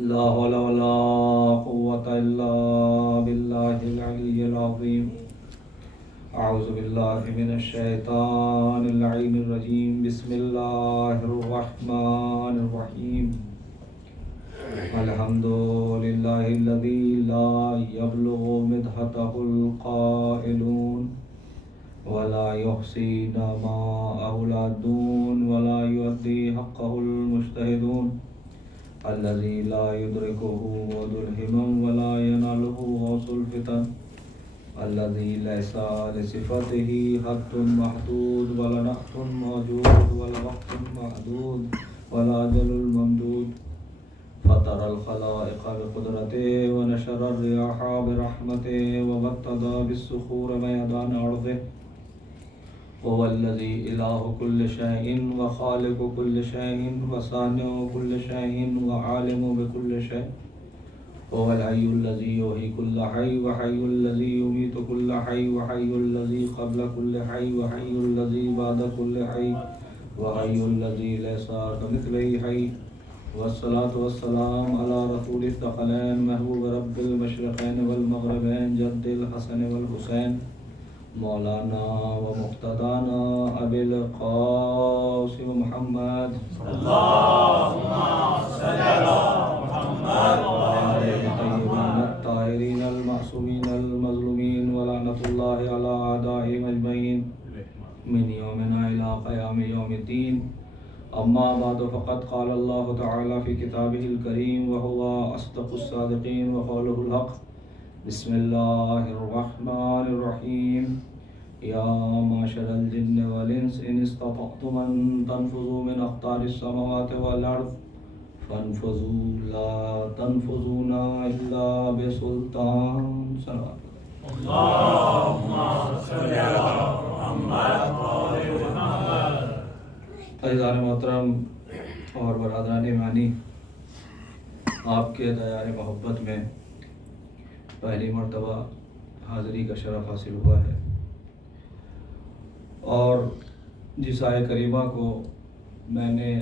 لا حول ولا قوة إلا بالله العلي العظيم. أعوذ بالله من الشيطان اللعين الرجيم. بسم الله الرحمن الرحيم. الحمد لله الذي لا يبلغ مدحته القائلون ولا يحصي نعماءه العادون ولا يؤدي حقه المجتهدون الذي لا يدركه غوث الهمم ولا يناله غوث الفتن الذي ليس لصفته حد محدود ولا نقص موجود ولا وقت معدود ولا أجل ممدود. فطر الخلائق بقدرته ونشر الرياح برحمته وبطد بالصخور ميدان أرضه. هو الذي إله كل شيء وخالق كل شيء وصانع كل شيء وعالم بكل شيء. هو الحي الذي يحيي كل حي وحي الذي يميت كل حي وحي الذي قبل كل حي وحي الذي بعد كل حي وحي الذي ليس كمثله حي. والصلاة والسلام على رسول الثقلين محبوب رب المشرقين والمغربين جد الحسن والحسين مولانا ومقتدانا أبي القاسم محمد اللهم صل على محمد وآله الطيبين الطاهرين المعصومين المظلومين ولعنة الله على أعدائهم أجمعين من يومنا إلى قيام يوم الدين. أما بعد فقد قال الله تعالى في كتابه الكريم وهو أصدق الصادقين وقوله الحق. بسم الله الرحمن الرحيم. يا معشر الجن والإنس إن استطعتم أن تنفذوا من أقطار السماوات والأرض فانفذوا لا تنفذون إلا بسلطان. اللهم صل على محمد وآل محمد. عزیزان محترم اور برادران ایمانی، آپ کے دیار محبت میں پہلی مرتبہ حاضری کا شرف حاصل ہوا ہے، اور جس آیہ کریمہ کو میں نے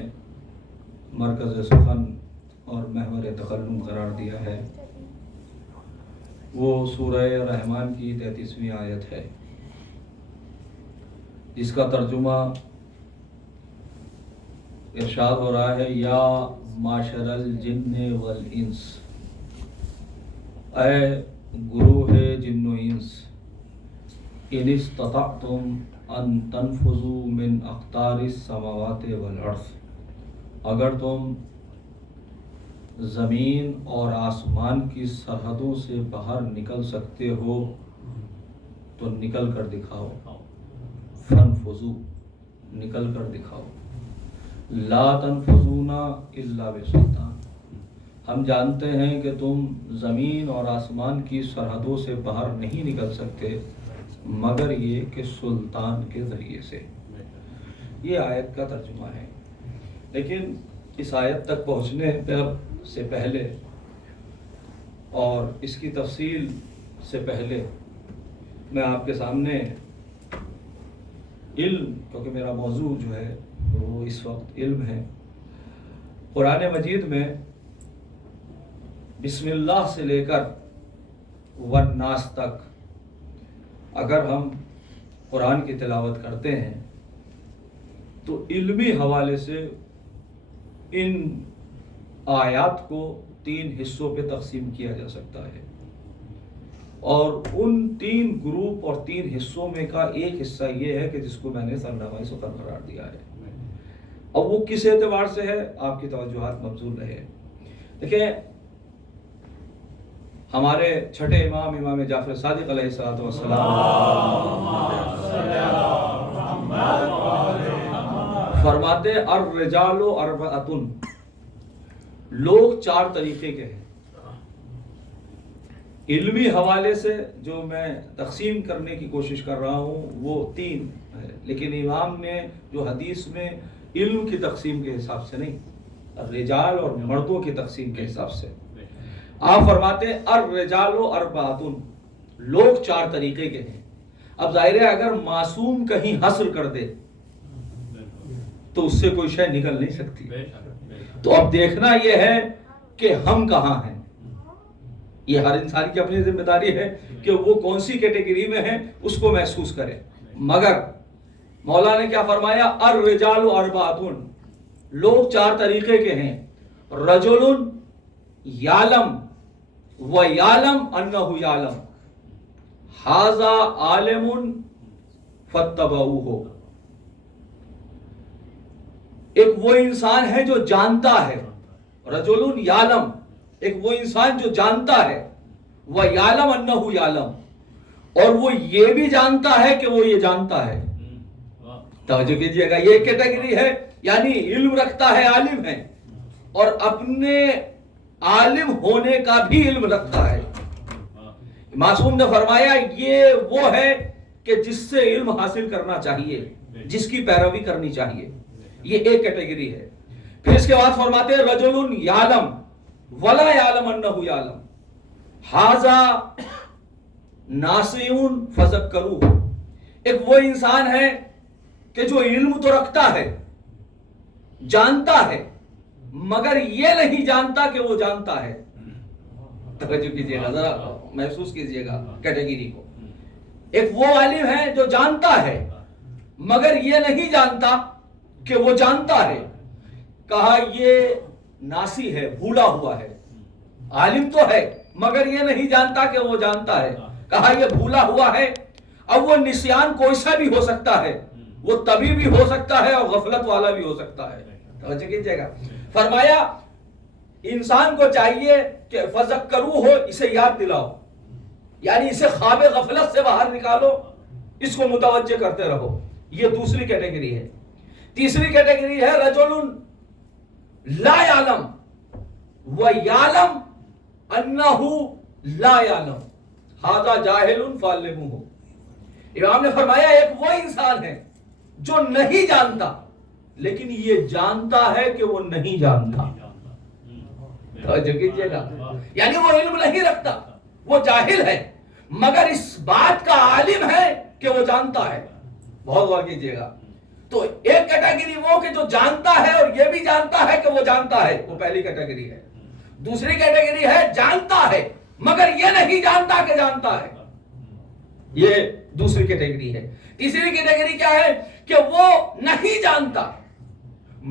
مرکز سخن اور محور تکلم قرار دیا ہے وہ سورہ رحمان کی 33ویں آیت ہے، جس کا ترجمہ ارشاد ہو رہا ہے یا معاشر الجن والانس، اے گروہ جن و انس، ان استطعتم ان تنفذوا من اقطار السماوات والارض، اگر تم زمین اور آسمان کی سرحدوں سے باہر نکل سکتے ہو تو نکل کر دکھاؤ. فانفذوا، نکل کر دکھاؤ. لا تنفذون الا بسلطان، ہم جانتے ہیں کہ تم زمین اور آسمان کی سرحدوں سے باہر نہیں نکل سکتے مگر یہ کہ سلطان کے ذریعے سے. یہ آیت کا ترجمہ ہے. لیکن اس آیت تک پہنچنے سے پہلے اور اس کی تفصیل سے پہلے میں آپ کے سامنے علم، کیونکہ میرا موضوع جو ہے وہ اس وقت علم ہے، قرآن مجید میں بسم اللہ سے لے کر والناس تک اگر ہم قرآن کی تلاوت کرتے ہیں تو علمی حوالے سے ان آیات کو 3 حصوں پہ تقسیم کیا جا سکتا ہے، اور ان 3 گروپ اور 3 حصوں میں کا ایک حصہ یہ ہے کہ جس کو میں نے سرنامہ سخن قرار دیا ہے. اب وہ کس اعتبار سے ہے، آپ کی توجہات مبذول رہے. دیکھیں، ہمارے چھٹے امام امام جعفر صادق علیہ الصلوۃ والسلام فرماتے الرجال اربعۃ، لوگ 4 طریقے کے ہیں. علمی حوالے سے جو میں تقسیم کرنے کی کوشش کر رہا ہوں وہ 3 ہے، لیکن امام نے جو حدیث میں علم کی تقسیم کے حساب سے نہیں، رجال اور مردوں کی تقسیم کے حساب سے آپ فرماتے ہیں الرجال اربعۃ، لوگ 4 طریقے کے ہیں. اب ظاہر ہے اگر معصوم کہیں حصر کر دے تو اس سے کوئی شے نکل نہیں سکتی. تو اب دیکھنا یہ ہے کہ ہم کہاں ہیں. یہ ہر انسان کی اپنی ذمہ داری ہے کہ وہ کون سی کیٹیگری میں ہے اس کو محسوس کرے. مگر مولا نے کیا فرمایا؟ الرجال اربعۃ، لوگ 4 طریقے کے ہیں. رجل یعلم و یعلم انہ یعلم، ھذا عالم فاتبعوہ. ایک وہ انسان ہے جو جانتا ہے، رجل یعلم، ایک وہ انسان جو جانتا ہے، وہ یعلم انہ یعلم، اور وہ یہ بھی جانتا ہے کہ وہ یہ جانتا ہے. توجہ کیجئے گا، یہ ایک کیٹیگری ہے، یعنی علم رکھتا ہے، عالم ہے، اور اپنے عالم ہونے کا بھی علم رکھتا ہے. معصوم نے فرمایا یہ وہ ہے کہ جس سے علم حاصل کرنا چاہیے، جس کی پیروی کرنی چاہیے. یہ ایک کیٹیگری ہے. پھر اس کے بعد فرماتے ہیں رجل یعلم ولا یعلم انہ یعلم، ھذا ناصح فذکروہ. ایک وہ انسان ہے کہ جو علم تو رکھتا ہے، جانتا ہے، مگر یہ نہیں جانتا کہ وہ جانتا ہے. توجہ کیجئے گا، ذرا محسوس کیجئے گا کیٹیگری کو. ایک وہ عالم ہے جو جانتا ہے مگر یہ نہیں جانتا کہ وہ جانتا ہے. کہا یہ ناسی ہے، بھولا ہوا ہے. عالم تو ہے مگر یہ نہیں جانتا کہ وہ جانتا ہے. کہا یہ بھولا ہوا ہے. اب وہ نسیان کوئی سا بھی ہو سکتا ہے، وہ طبی بھی ہو سکتا ہے اور غفلت والا بھی ہو سکتا ہے. توجہ کیجئے گا. فرمایا انسان کو چاہیے کہ فذکرو ہو، اسے یاد دلاؤ، یعنی اسے خواب غفلت سے باہر نکالو، اس کو متوجہ کرتے رہو. یہ دوسری کیٹیگری ہے. تیسری کیٹیگری ہے رجل لا یعلم و یعلم انہ لا یعلم، ھذا جاہل فعلموہ. امام نے فرمایا ایک وہ انسان ہے جو نہیں جانتا لیکن یہ جانتا ہے کہ وہ نہیں جانتا. توجہ کیجئے گا، یعنی وہ علم نہیں رکھتا، وہ جاہل ہے، مگر اس بات کا عالم ہے کہ وہ جانتا ہے. بہت غور کیجئے گا. تو ایک کیٹیگری وہ کہ جو جانتا ہے اور یہ بھی جانتا ہے کہ وہ جانتا ہے، وہ پہلی کیٹیگری ہے. دوسری کیٹیگری ہے جانتا ہے مگر یہ نہیں جانتا کہ جانتا ہے، یہ دوسری کیٹیگری ہے. تیسری کیٹیگری کیا ہے؟ کہ وہ نہیں جانتا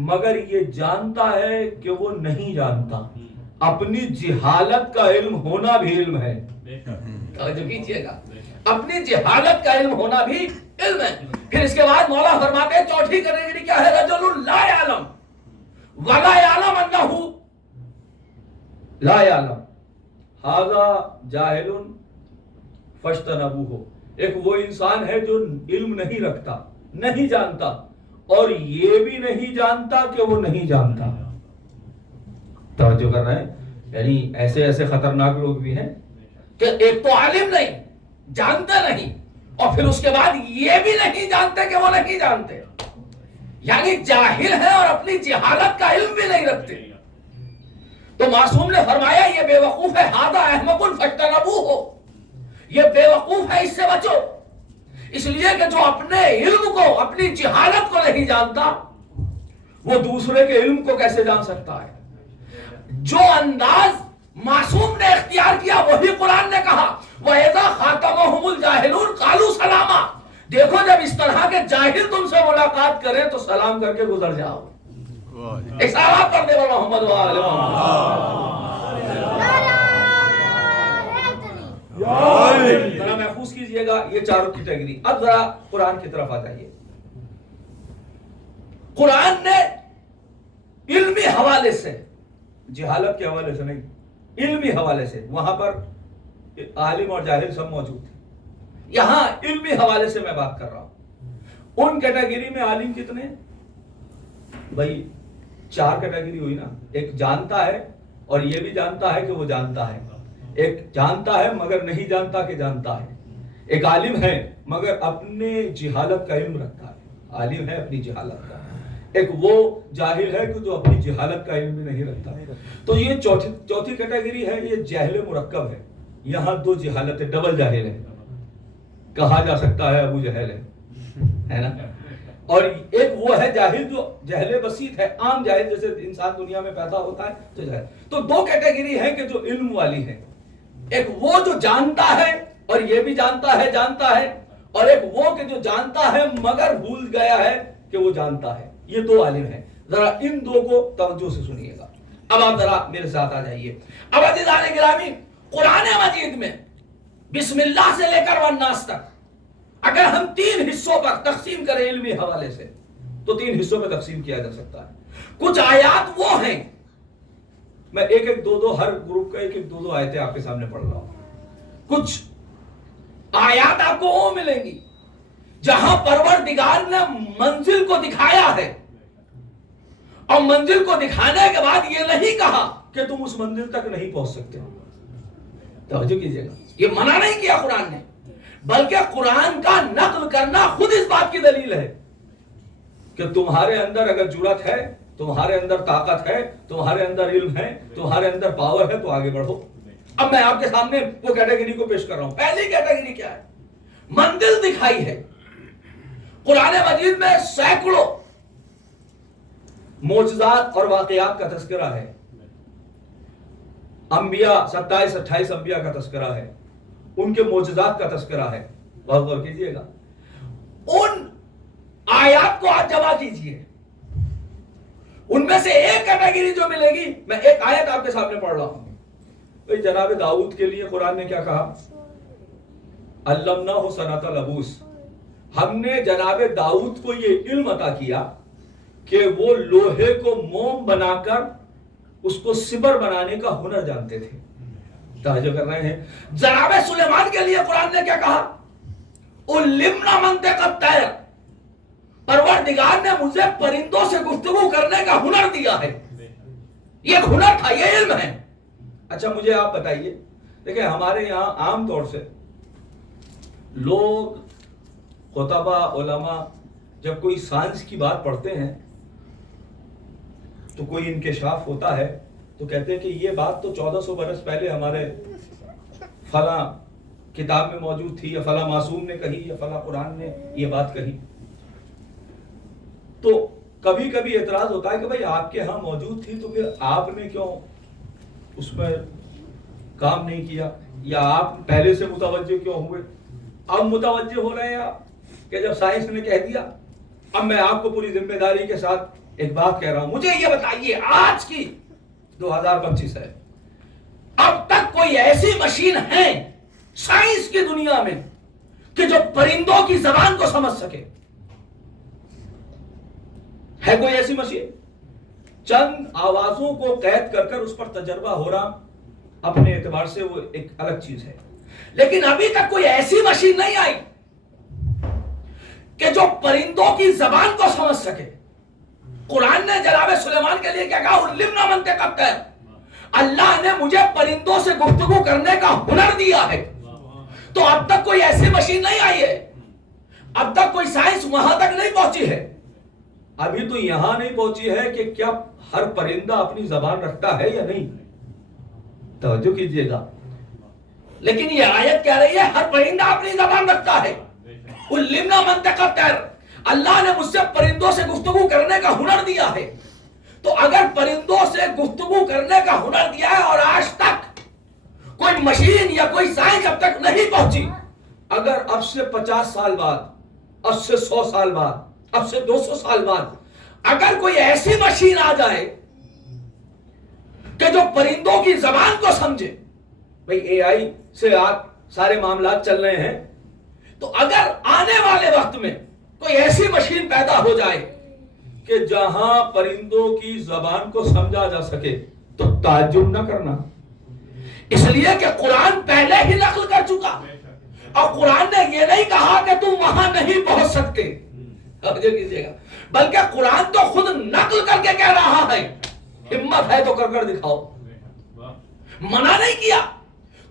مگر یہ جانتا ہے کہ وہ نہیں جانتا. اپنی جہالت کا علم ہونا بھی علم ہے. توجہ کیجئے گا، اپنی جہالت کا علم ہونا بھی علم ہے. پھر اس کے بعد مولا فرماتے ہیں چوتھی کیٹیگری کیا ہے؟ رجل لا یعلم ولا یعلم انہ لا یعلم، ھذا جاہل فاجتنبوہ. ایک وہ انسان ہے جو علم نہیں رکھتا، نہیں جانتا، اور یہ بھی نہیں جانتا کہ وہ نہیں جانتا. توجہ کر رہے ہیں؟ یعنی ایسے ایسے خطرناک لوگ بھی ہیں کہ ایک تو عالم نہیں، جانتے نہیں، اور پھر اس کے بعد یہ بھی نہیں جانتے کہ وہ نہیں جانتے، یعنی جاہل ہے اور اپنی جہالت کا علم بھی نہیں رکھتے. تو معصوم نے فرمایا یہ بے وقوف ہے، ھذا احمق فاجتنبوہ، یہ بے وقوف ہے، اس سے بچو. اس لیے کہ جو اپنے علم کو، اپنی جہالت کو نہیں جانتا وہ دوسرے کے علم کو کیسے جان سکتا ہے؟ جو انداز معصوم نے اختیار کیا وہی قرآن نے کہا وَإِذَا خَاطَبَهُمُ الْجَاهِلُونَ قَالُوا سَلَامًا. دیکھو جب اس طرح کے جاہل تم سے ملاقات کریں تو سلام کر کے گزر جاؤ. ایک سلام کر دے محمد وآلہ محمد. ذرا محفوظ کیجئے گا یہ چاروں کیٹیگری. اب ذرا قرآن کی طرف آ جائیے. قرآن نے علمی حوالے سے، جہالت کے حوالے سے نہیں، علمی حوالے سے، وہاں پر عالم اور جاہل سب موجود تھے، یہاں علمی حوالے سے میں بات کر رہا ہوں. ان کیٹیگری میں عالم کتنے؟ بھائی 4 کیٹیگری ہوئی نا. ایک جانتا ہے اور یہ بھی جانتا ہے کہ وہ جانتا ہے. ایک جانتا ہے مگر نہیں جانتا کہ جانتا ہے. ایک عالم ہے مگر اپنے جہالت کا علم رکھتا ہے، عالم ہے اپنی جہالت کا. ایک وہ جاہل ہے کہ جو اپنی جہالت کا علم بھی نہیں رکھتا. تو یہ چوتھی کیٹیگری ہے، یہ جاہل مرکب ہے. یہاں 2 جہالت ہے، ڈبل جاہل ہے. کہا جا سکتا ہے ابو جہل ہے نا. اور ایک وہ ہے جاہل جو جہل بسیط ہے، عام جاہل جیسے انسان دنیا میں پیدا ہوتا ہے تو جاہل. تو دو کیٹیگری ہیں کہ جو علم والی ہیں، ایک وہ جو جانتا ہے اور یہ بھی جانتا ہے، اور ایک وہ کہ جو جانتا ہے مگر بھول گیا ہے کہ وہ جانتا ہے. یہ دو عالم ہیں. ذرا ان دو کو توجہ سے سنیے گا. اب آپ ذرا میرے ساتھ آ جائیے. اب عزیزان گرامی، قرآن مجید میں بسم اللہ سے لے کر والناس تک اگر ہم 3 حصوں پر تقسیم کریں علمی حوالے سے تو 3 حصوں میں تقسیم کیا جا سکتا ہے. کچھ آیات وہ ہیں، میں ایک دو ہر گروپ کا ایک دو آیتیں آپ کے سامنے پڑھ رہا ہوں. کچھ آیات آپ کو وہ ملیں گی جہاں پروردگار نے منزل کو دکھایا ہے، اور منزل کو دکھانے کے بعد یہ نہیں کہا کہ تم اس منزل تک نہیں پہنچ سکتے. توجہ کیجئے گا، یہ منع نہیں کیا قرآن نے، بلکہ قرآن کا نقل کرنا خود اس بات کی دلیل ہے کہ تمہارے اندر اگر جرات ہے، تمہارے اندر طاقت ہے، تمہارے اندر علم ہے، تمہارے اندر پاور ہے تو آگے بڑھو. اب میں آپ کے سامنے وہ کیٹیگری کو پیش کر رہا ہوں. پہلی کیٹیگری کیا ہے؟ منزل دکھائی ہے. قرآن مجید میں سینکڑوں معجزات اور واقعات کا تذکرہ ہے. انبیاء 27-28 انبیاء کا تذکرہ ہے، ان کے معجزات کا تذکرہ ہے. بہت غور کیجئے گا. ان آیات کو آج جمع کیجئے، ان میں سے ایک کیٹیگری جو ملے گی، میں ایک آیت آپ کے سامنے پڑھ رہا ہوں. جناب داؤد کے لیے قرآن نے کیا کہا؟ علمناہ صنعۃ لبوس. ہم نے جناب داؤد کو یہ علم عطا کیا کہ وہ لوہے کو موم بنا کر اس کو سبر بنانے کا ہنر جانتے تھے. توجہ کر رہے ہیں؟ جناب سلیمان کے لیے قرآن نے کیا کہا؟ علمنا منطق الطیر. پروردگار نے مجھے پرندوں سے گفتگو کرنے کا ہنر دیا ہے. یہ ہنر تھا، یہ علم ہے. اچھا مجھے آپ بتائیے، دیکھیں ہمارے یہاں عام طور سے لوگ خطبہ علماء جب کوئی سائنس کی بات پڑھتے ہیں تو کوئی انکشاف ہوتا ہے تو کہتے ہیں کہ یہ بات تو 1400 برس پہلے ہمارے فلاں کتاب میں موجود تھی، یا فلاں معصوم نے کہی، یا فلاں قرآن نے یہ بات کہی. تو کبھی کبھی اعتراض ہوتا ہے کہ بھائی آپ کے ہاں موجود تھی تو پھر آپ نے کیوں اس میں کام نہیں کیا، یا آپ پہلے سے متوجہ کیوں ہوئے؟ اب متوجہ ہو رہے ہیں آپ کہ جب سائنس نے کہہ دیا. اب میں آپ کو پوری ذمہ داری کے ساتھ ایک بات کہہ رہا ہوں. مجھے یہ بتائیے، آج کی 2025 ہے، اب تک کوئی ایسی مشین ہے سائنس کی دنیا میں کہ جو پرندوں کی زبان کو سمجھ سکے؟ ہے کوئی ایسی مشین؟ چند آوازوں کو قید کر کر اس پر تجربہ ہو رہا اپنے اعتبار سے وہ ایک الگ چیز ہے، لیکن ابھی تک کوئی ایسی مشین نہیں آئی کہ جو پرندوں کی زبان کو سمجھ سکے. قرآن نے جناب سلیمان کے لیے کیا کہا؟ علمنا منطق الطیر. اللہ نے مجھے پرندوں سے گفتگو کرنے کا ہنر دیا ہے. تو اب تک کوئی ایسی مشین نہیں آئی ہے، اب تک کوئی سائنس وہاں تک نہیں پہنچی ہے. ابھی تو یہاں نہیں پہنچی ہے کہ کیا ہر پرندہ اپنی زبان رکھتا ہے یا نہیں. توجہ کیجئے گا. لیکن یہ آیت کہہ رہی ہے ہر پرندہ اپنی زبان رکھتا ہے. علمنا منطق الطیر. اللہ نے مجھ سے پرندوں سے گفتگو کرنے کا ہنر دیا ہے. تو اگر پرندوں سے گفتگو کرنے کا ہنر دیا ہے اور آج تک کوئی مشین یا کوئی سائنس اب تک نہیں پہنچی، اگر اب سے 50 سال بعد، اب سے 100 سال بعد، اب سے 200 سال بعد اگر کوئی ایسی مشین آ جائے کہ جو پرندوں کی زبان کو سمجھے، بھئی اے آئی سے آپ سارے معاملات چل رہے ہیں، تو اگر آنے والے وقت میں کوئی ایسی مشین پیدا ہو جائے کہ جہاں پرندوں کی زبان کو سمجھا جا سکے تو تعجب نہ کرنا. اس لیے کہ قرآن پہلے ہی نقل کر چکا، اور قرآن نے یہ نہیں کہا کہ تم وہاں نہیں پہنچ سکتے. کیجئے گا، بلکہ قرآن تو خود نقل کر کے کہہ رہا ہے ہمت ہے تو کر کر دکھاؤ. منع نہیں کیا.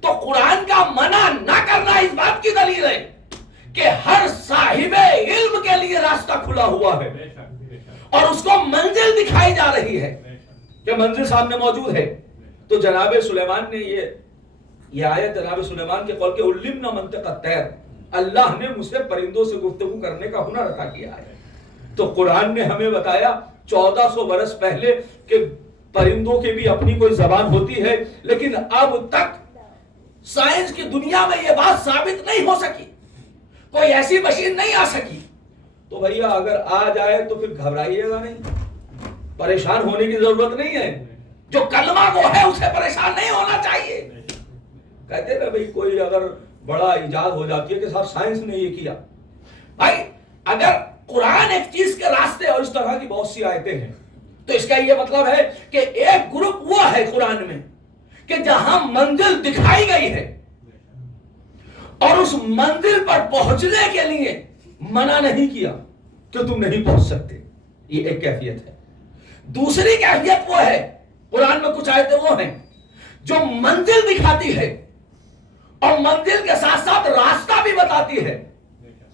تو قرآن کا منع نہ کرنا اس بات کی دلیل ہے کہ ہر صاحب علم کے لیے راستہ کھلا ہوا ہے اور اس کو منزل دکھائی جا رہی ہے کہ منزل سامنے موجود ہے. تو جناب سلیمان نے یہ آیت جناب سلیمان کے قول کے علمنا منطق الطیر، اللہ نے مجھ سے پرندوں سے گفتگو کرنے کا ہنر عطا کیا ہے. تو قرآن نے ہمیں بتایا 1400 برس پہلے کہ پرندوں کے بھی اپنی کوئی زبان ہوتی ہے، لیکن اب تک سائنس کی دنیا میں یہ بات ثابت نہیں ہو سکی، کوئی ایسی مشین نہیں آ سکی۔ تو بھیا اگر آ جائے تو پھر گھبرائیے گا نہیں، پریشان ہونے کی ضرورت نہیں ہے، جو کلمہ وہ ہے اسے پریشان نہیں ہونا چاہیے۔ کہتے ہیں نا بھائی کوئی اگر بڑا ایجاد ہو جاتی ہے کہ صاحب سائنس نے یہ کیا، بھائی اگر قرآن ایک چیز کے راستے اور اس طرح کی بہت سی آیتیں ہیں تو اس کا یہ مطلب ہے کہ ایک گروپ وہ ہے قرآن میں کہ جہاں منزل دکھائی گئی ہے اور اس منزل پر پہنچنے کے لیے منع نہیں کیا کہ تم نہیں پہنچ سکتے، یہ ایک کیفیت ہے۔ دوسری کیفیت وہ ہے، قرآن میں کچھ آیتیں وہ ہیں جو منزل دکھاتی ہے اور منزل کے ساتھ ساتھ راستہ بھی بتاتی ہے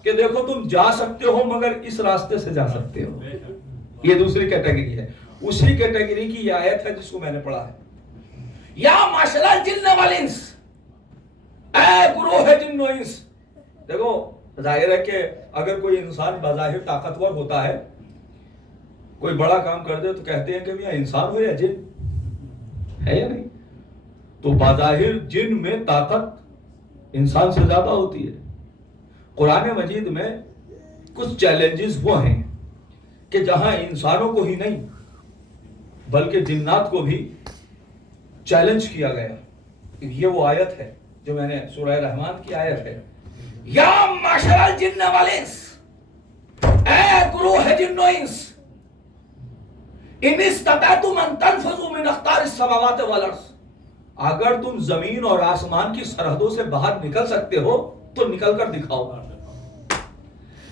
کہ دیکھو تم جا سکتے ہو مگر اس راستے سے جا سکتے ہو، یہ دوسری کیٹیگری ہے۔ اسی کیٹیگری کی یہ آیت ہے جس کو میں نے پڑھا ہے، یا معاشر الجن والانس، اے گروہ جن و انس۔ دیکھو ظاہر ہے کہ اگر کوئی انسان بظاہر طاقتور ہوتا ہے، کوئی بڑا کام کر دے تو کہتے ہیں کہ یہ انسان ہو یا جن ہے یا نہیں، تو بظاہر جن میں طاقت انسان سے زیادہ ہوتی ہے۔ قرآن مجید میں کچھ چیلنجز وہ ہیں کہ جہاں انسانوں کو ہی نہیں بلکہ جنات کو بھی چیلنج کیا گیا۔ یہ وہ آیت ہے جو میں نے سورہ رحمان کی آیت ہے، یا معشر الجن والانس، اے گروہ جن و انس، ان استطعتم ان تنفذوا من اقطار السماوات والارض، اگر تم زمین اور آسمان کی سرحدوں سے باہر نکل سکتے ہو تو نکل کر دکھاؤ۔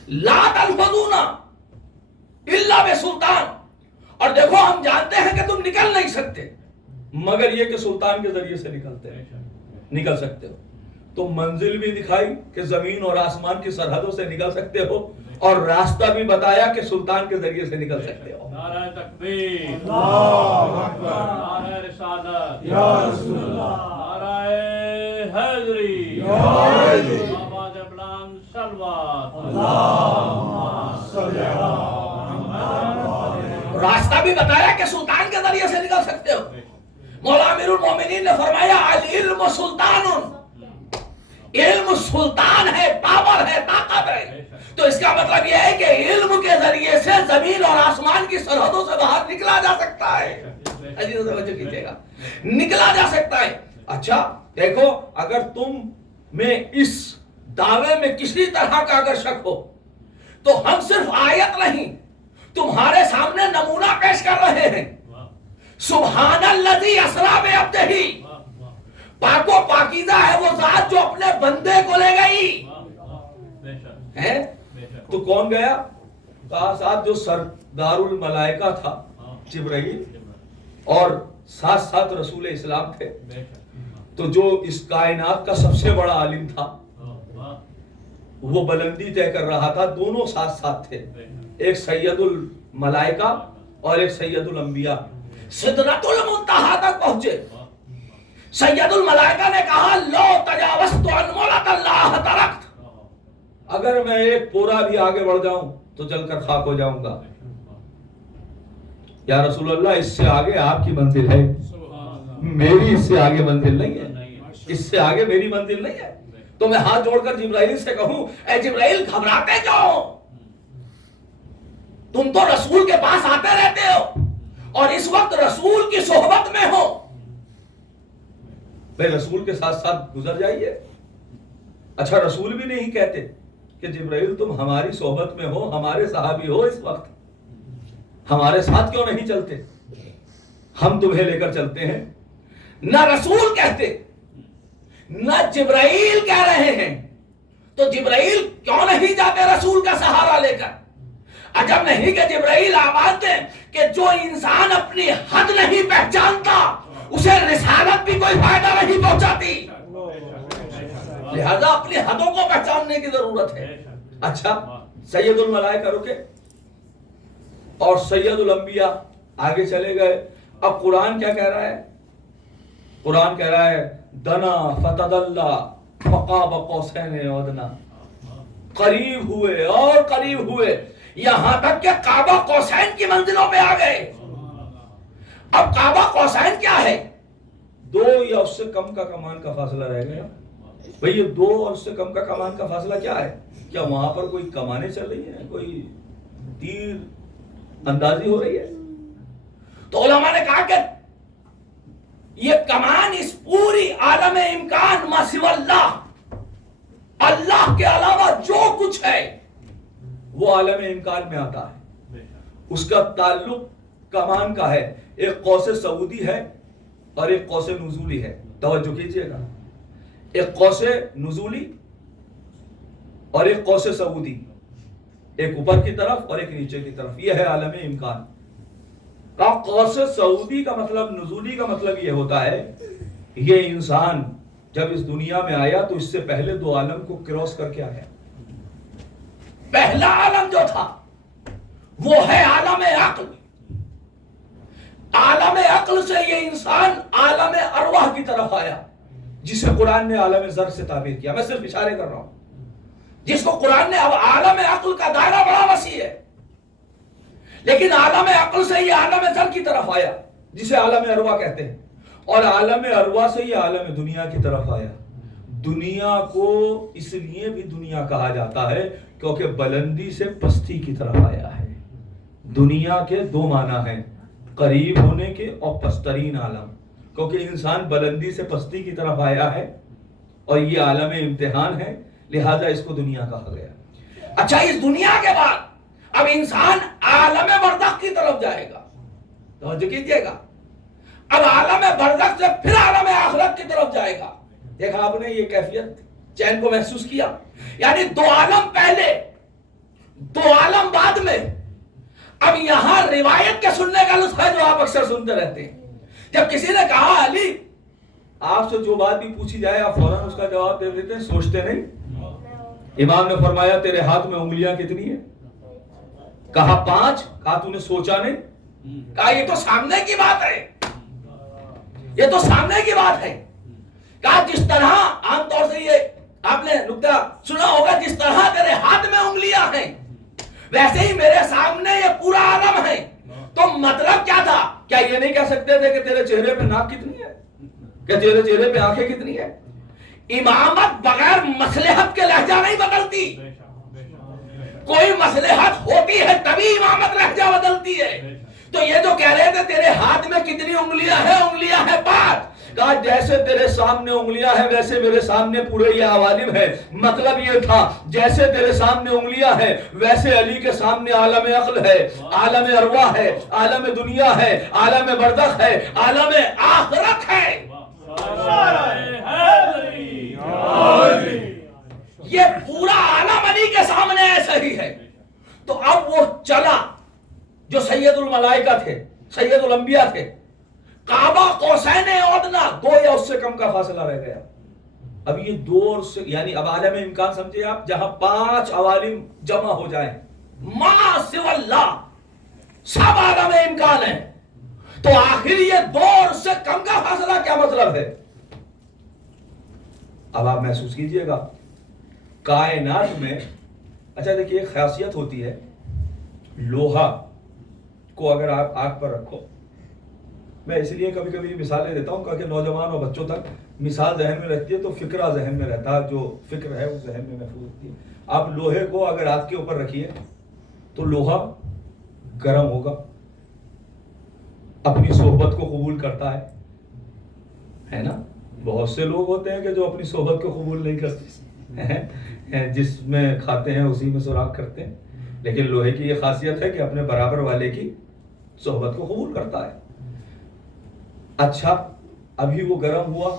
لا تنفذون الا بسلطان، اور دیکھو ہم جانتے ہیں کہ تم نکل نہیں سکتے مگر یہ کہ سلطان کے ذریعے سے نکل سکتے ہو۔ تو منزل بھی دکھائی کہ زمین اور آسمان کی سرحدوں سے نکل سکتے ہو، اور راستہ بھی بتایا کہ سلطان کے ذریعے سے نکل سکتے ہو۔ نعرہ تکبیر، اللہ اکبر، نعرہ رسالت، یا رسول اللہ، نعرہ حیدری، یا حیدری، آواز بلند صلوات، اللہم صلی علی محمد۔ راستہ بھی بتایا کہ سلطان کے ذریعے سے نکل سکتے ہو۔ مولا امیر المومنین نے فرمایا العلم سلطان، علم سلطان ہے، پاور ہے، طاقت ہے۔ تو اس کا مطلب یہ ہے کہ علم کے ذریعے سے زمین اور آسمان کی سرحدوں سے باہر نکلا جا سکتا ہے۔ عزیز توجہ کیجیے گا، نکلا جا سکتا ہے۔ اچھا دیکھو، اگر تم میں اس دعوے میں کسی طرح کا اگر شک ہو تو ہم صرف آیت نہیں تمہارے سامنے نمونہ پیش کر رہے ہیں۔ سبحان الذی اسریٰ بعبدہ، پاک و پاکیزہ ہے وہ ذات جو اپنے بندے کو لے گئی ہے۔ تو کون گیا؟ کہا ساتھ جو سردار الملائکہ تھا جبرائیل، اور ساتھ ساتھ رسول اسلام تھے۔ تو جو اس کائنات کا سب سے بڑا عالم تھا وہ بلندی طے کر رہا تھا، دونوں ساتھ ساتھ تھے، ایک سید الملائکہ اور ایک سید الانبیاء۔ سدرۃ المنتہا تک پہنچے۔ سید الملائکہ نے کہا لو تجاوزت عن مولۃ اللہ ترکت، اگر میں ایک پورا بھی آگے بڑھ جاؤں تو جل کر خاک ہو جاؤں گا۔ یا رسول اللہ اس سے آگے آپ کی منزل ہے، میری اس سے آگے منزل نہیں ہے، اس سے آگے میری منزل نہیں ہے۔ تو میں ہاتھ جوڑ کر جبرائیل سے کہوں اے جبرائیل گھبراتے کیوں؟ تم تو رسول کے پاس آتے رہتے ہو اور اس وقت رسول کی صحبت میں ہو، بھائی رسول کے ساتھ ساتھ گزر جائیے۔ اچھا رسول بھی نہیں کہتے کہ جبرائیل تم ہماری صحبت میں ہو، ہمارے صحابی ہو، اس وقت ہمارے ساتھ کیوں نہیں چلتے، ہم تمہیں لے کر چلتے ہیں۔ نہ رسول کہتے نہ جبرائیل کہہ رہے ہیں، تو جبرائیل کیوں نہیں جاتے رسول کا سہارا لے کر؟ عجب نہیں کہ جبرائیل آواز دیں کہ جو انسان اپنی حد نہیں پہچانتا اسے رسالت بھی کوئی فائدہ نہیں پہنچاتی، لہذا اپنی حدوں کو پہچاننے کی ضرورت ہے۔ اچھا سید الملائکہ رکے اور سید الانبیاء آگے چلے گئے۔ اب قرآن کیا کہہ رہا ہے؟ قرآن کہہ رہا ہے دنا فتدلا فقاب قوسین ادنا، قریب ہوئے اور قریب ہوئے، یہاں تک کہ کعبہ قوسین کی منزلوں پہ آ گئے. اب کعبہ قوسین کیا ہے؟ 2 یا اس سے کم کا کمان کا فاصلہ رہ گیا. بھئی یہ 2 اور اس سے کم کا کمان کا فاصلہ کیا ہے؟ کیا وہاں پر کوئی کمانیں چل رہی ہیں، کوئی تیر اندازی ہو رہی ہے؟ تو علماء نے کہا کہ یہ کمان اس پوری عالم امکان ما سوی اللہ، اللہ کے علاوہ جو کچھ ہے وہ عالم امکان میں آتا ہے. اس کا تعلق کمان کا ہے. ایک قوس سعودی ہے اور ایک قوس نزولی ہے. توجہ کیجئے گا، ایک قوس نزولی اور ایک قوس سعودی، ایک اوپر کی طرف اور ایک نیچے کی طرف. یہ ہے عالم امکان. قوس سعودی کا مطلب، نزولی کا مطلب یہ ہوتا ہے یہ انسان جب اس دنیا میں آیا تو اس سے پہلے 2 عالم کو کراس کر کے آیا. پہلا عالم جو تھا وہ ہے عالم عقل. عالم عقل سے یہ انسان عالم ارواح کی طرف آیا، جسے قرآن نے عالم ذر سے تعبیر کیا. میں صرف اشارے کر رہا ہوں. جس کو قرآن نے، اب عالم عقل کا دائرہ بڑا وسیع ہے، لیکن عالم عقل سے یہ عالم ذر کی طرف آیا جسے عالم ارواح کہتے ہیں، اور عالم ارواح سے یہ عالم دنیا کی طرف آیا. دنیا کو اس لیے بھی دنیا کہا جاتا ہے کیونکہ بلندی سے پستی کی طرف آیا ہے. دنیا کے 2 معنی ہیں، قریب ہونے کے اور پسترین عالم. کیونکہ انسان بلندی سے پستی کی طرف آیا ہے اور یہ عالم امتحان ہے، لہذا اس کو دنیا کہا گیا. اچھا، اس دنیا کے بعد اب انسان عالم برزخ کی طرف جائے گا. توجہ کیجئے گا، اب عالم برزخ سے پھر عالم آخرت کی طرف جائے گا. دیکھا آپ نے یہ کیفیت، چین کو محسوس کیا؟ یعنی 2 عالم پہلے، 2 عالم بعد میں. اب یہاں روایت کے سننے کا لطف ہے جو آپ اکثر سنتے رہتے ہیں. جب کسی نے کہا علی، آپ سے جو بات بھی پوچھی جائے آپ فوراً اس کا جواب دے دیتے ہیں، سوچتے نہیں. امام نے فرمایا تیرے ہاتھ میں انگلیاں کتنی ہیں؟ کہا 5. کہا تو نے سوچا نہیں؟ کہا یہ تو سامنے کی بات ہے، یہ تو سامنے کی بات ہے. کہا جس طرح عام طور سے یہ آپ نے نکتہ سنا ہوگا، جس طرح تیرے ہاتھ میں انگلیاں ہیں ویسے ہی میرے سامنے یہ پورا عالم ہے. تو مطلب کیا تھا؟ کیا یہ نہیں کہہ سکتے تھے کہ تیرے چہرے پہ ناک کتنی ہے، کہ تیرے چہرے پہ آنکھیں کتنی ہے؟ امامت بغیر مصلحت کے لہجہ نہیں بدلتی. کوئی مصلحت ہوتی ہے تبھی امامت لہجہ بدلتی ہے. تو یہ جو کہہ رہے تھے تیرے ہاتھ میں کتنی انگلیاں ہیں، انگلیاں ہیں 5. کہا جیسے تیرے سامنے انگلیاں ہیں ویسے میرے سامنے پورے یہ عوالم ہے. مطلب یہ تھا جیسے تیرے سامنے انگلیاں ہیں ویسے علی کے سامنے عالم عقل ہے، عالم ارواح ہے، عالم دنیا ہے، عالم برزخ ہے، عالم آخرت ہے. یہ پورا عالم علی کے سامنے ایسا ہی ہے. تو اب وہ چلا جو سید الملائکہ تھے، سید الانبیاء تھے. کعبہ قوسین ادنا، 2 یا اس سے کم کا فاصلہ رہ گیا. اب یہ 2 اور سے، یعنی اب عالم امکان سمجھے آپ، جہاں 5 عوالم جمع ہو جائیں، ما سوی اللہ سب عالم امکان ہے. تو آخر یہ 2 اور سے کم کا فاصلہ کیا مطلب ہے؟ اب آپ محسوس کیجئے گا کائنات میں. اچھا دیکھیے ایک خاصیت ہوتی ہے، لوہا کو اگر آپ آگ پر رکھو، میں اس لیے کبھی کبھی مثالیں دیتا ہوں کہ نوجوان اور بچوں تک مثال ذہن میں رہتی ہے تو فکرہ ذہن میں رہتا ہے، جو فکر ہے وہ ذہن میں محفوظ ہوتی ہے. آپ لوہے کو اگر آگ کے اوپر رکھیے تو لوہا گرم ہوگا، اپنی صحبت کو قبول کرتا ہے نا. بہت سے لوگ ہوتے ہیں کہ جو اپنی صحبت کو قبول نہیں کرتے، جس میں کھاتے ہیں اسی میں سوراخ کرتے ہیں. لیکن لوہے کی یہ خاصیت ہے کہ اپنے برابر والے کی صحبت کو قبول کرتا ہے. اچھا ابھی وہ گرم ہوا،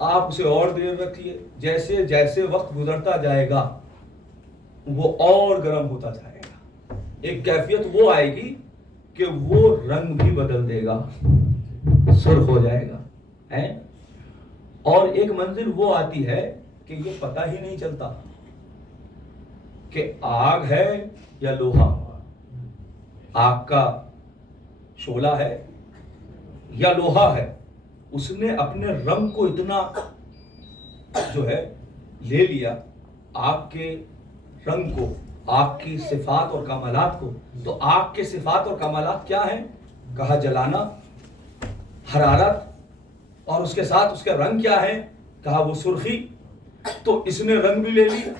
آپ اسے اور دیر رکھیے، جیسے جیسے وقت گزرتا جائے گا وہ اور گرم ہوتا جائے گا. ایک کیفیت وہ آئے گی کہ وہ رنگ بھی بدل دے گا، سرخ ہو جائے گا. اور ایک منزل وہ آتی ہے کہ یہ پتہ ہی نہیں چلتا کہ آگ ہے یا لوہا، آگ کا شعلہ ہے یا لوہا ہے. اس نے اپنے رنگ کو اتنا جو ہے لے لیا، آگ کے رنگ کو، آگ کی صفات اور کمالات کو. تو آگ کے صفات اور کمالات کیا ہیں؟ کہا جلانا، حرارت، اور اس کے ساتھ اس کے رنگ کیا ہے؟ کہا وہ سرخی. تو اس نے رنگ بھی لے لیا،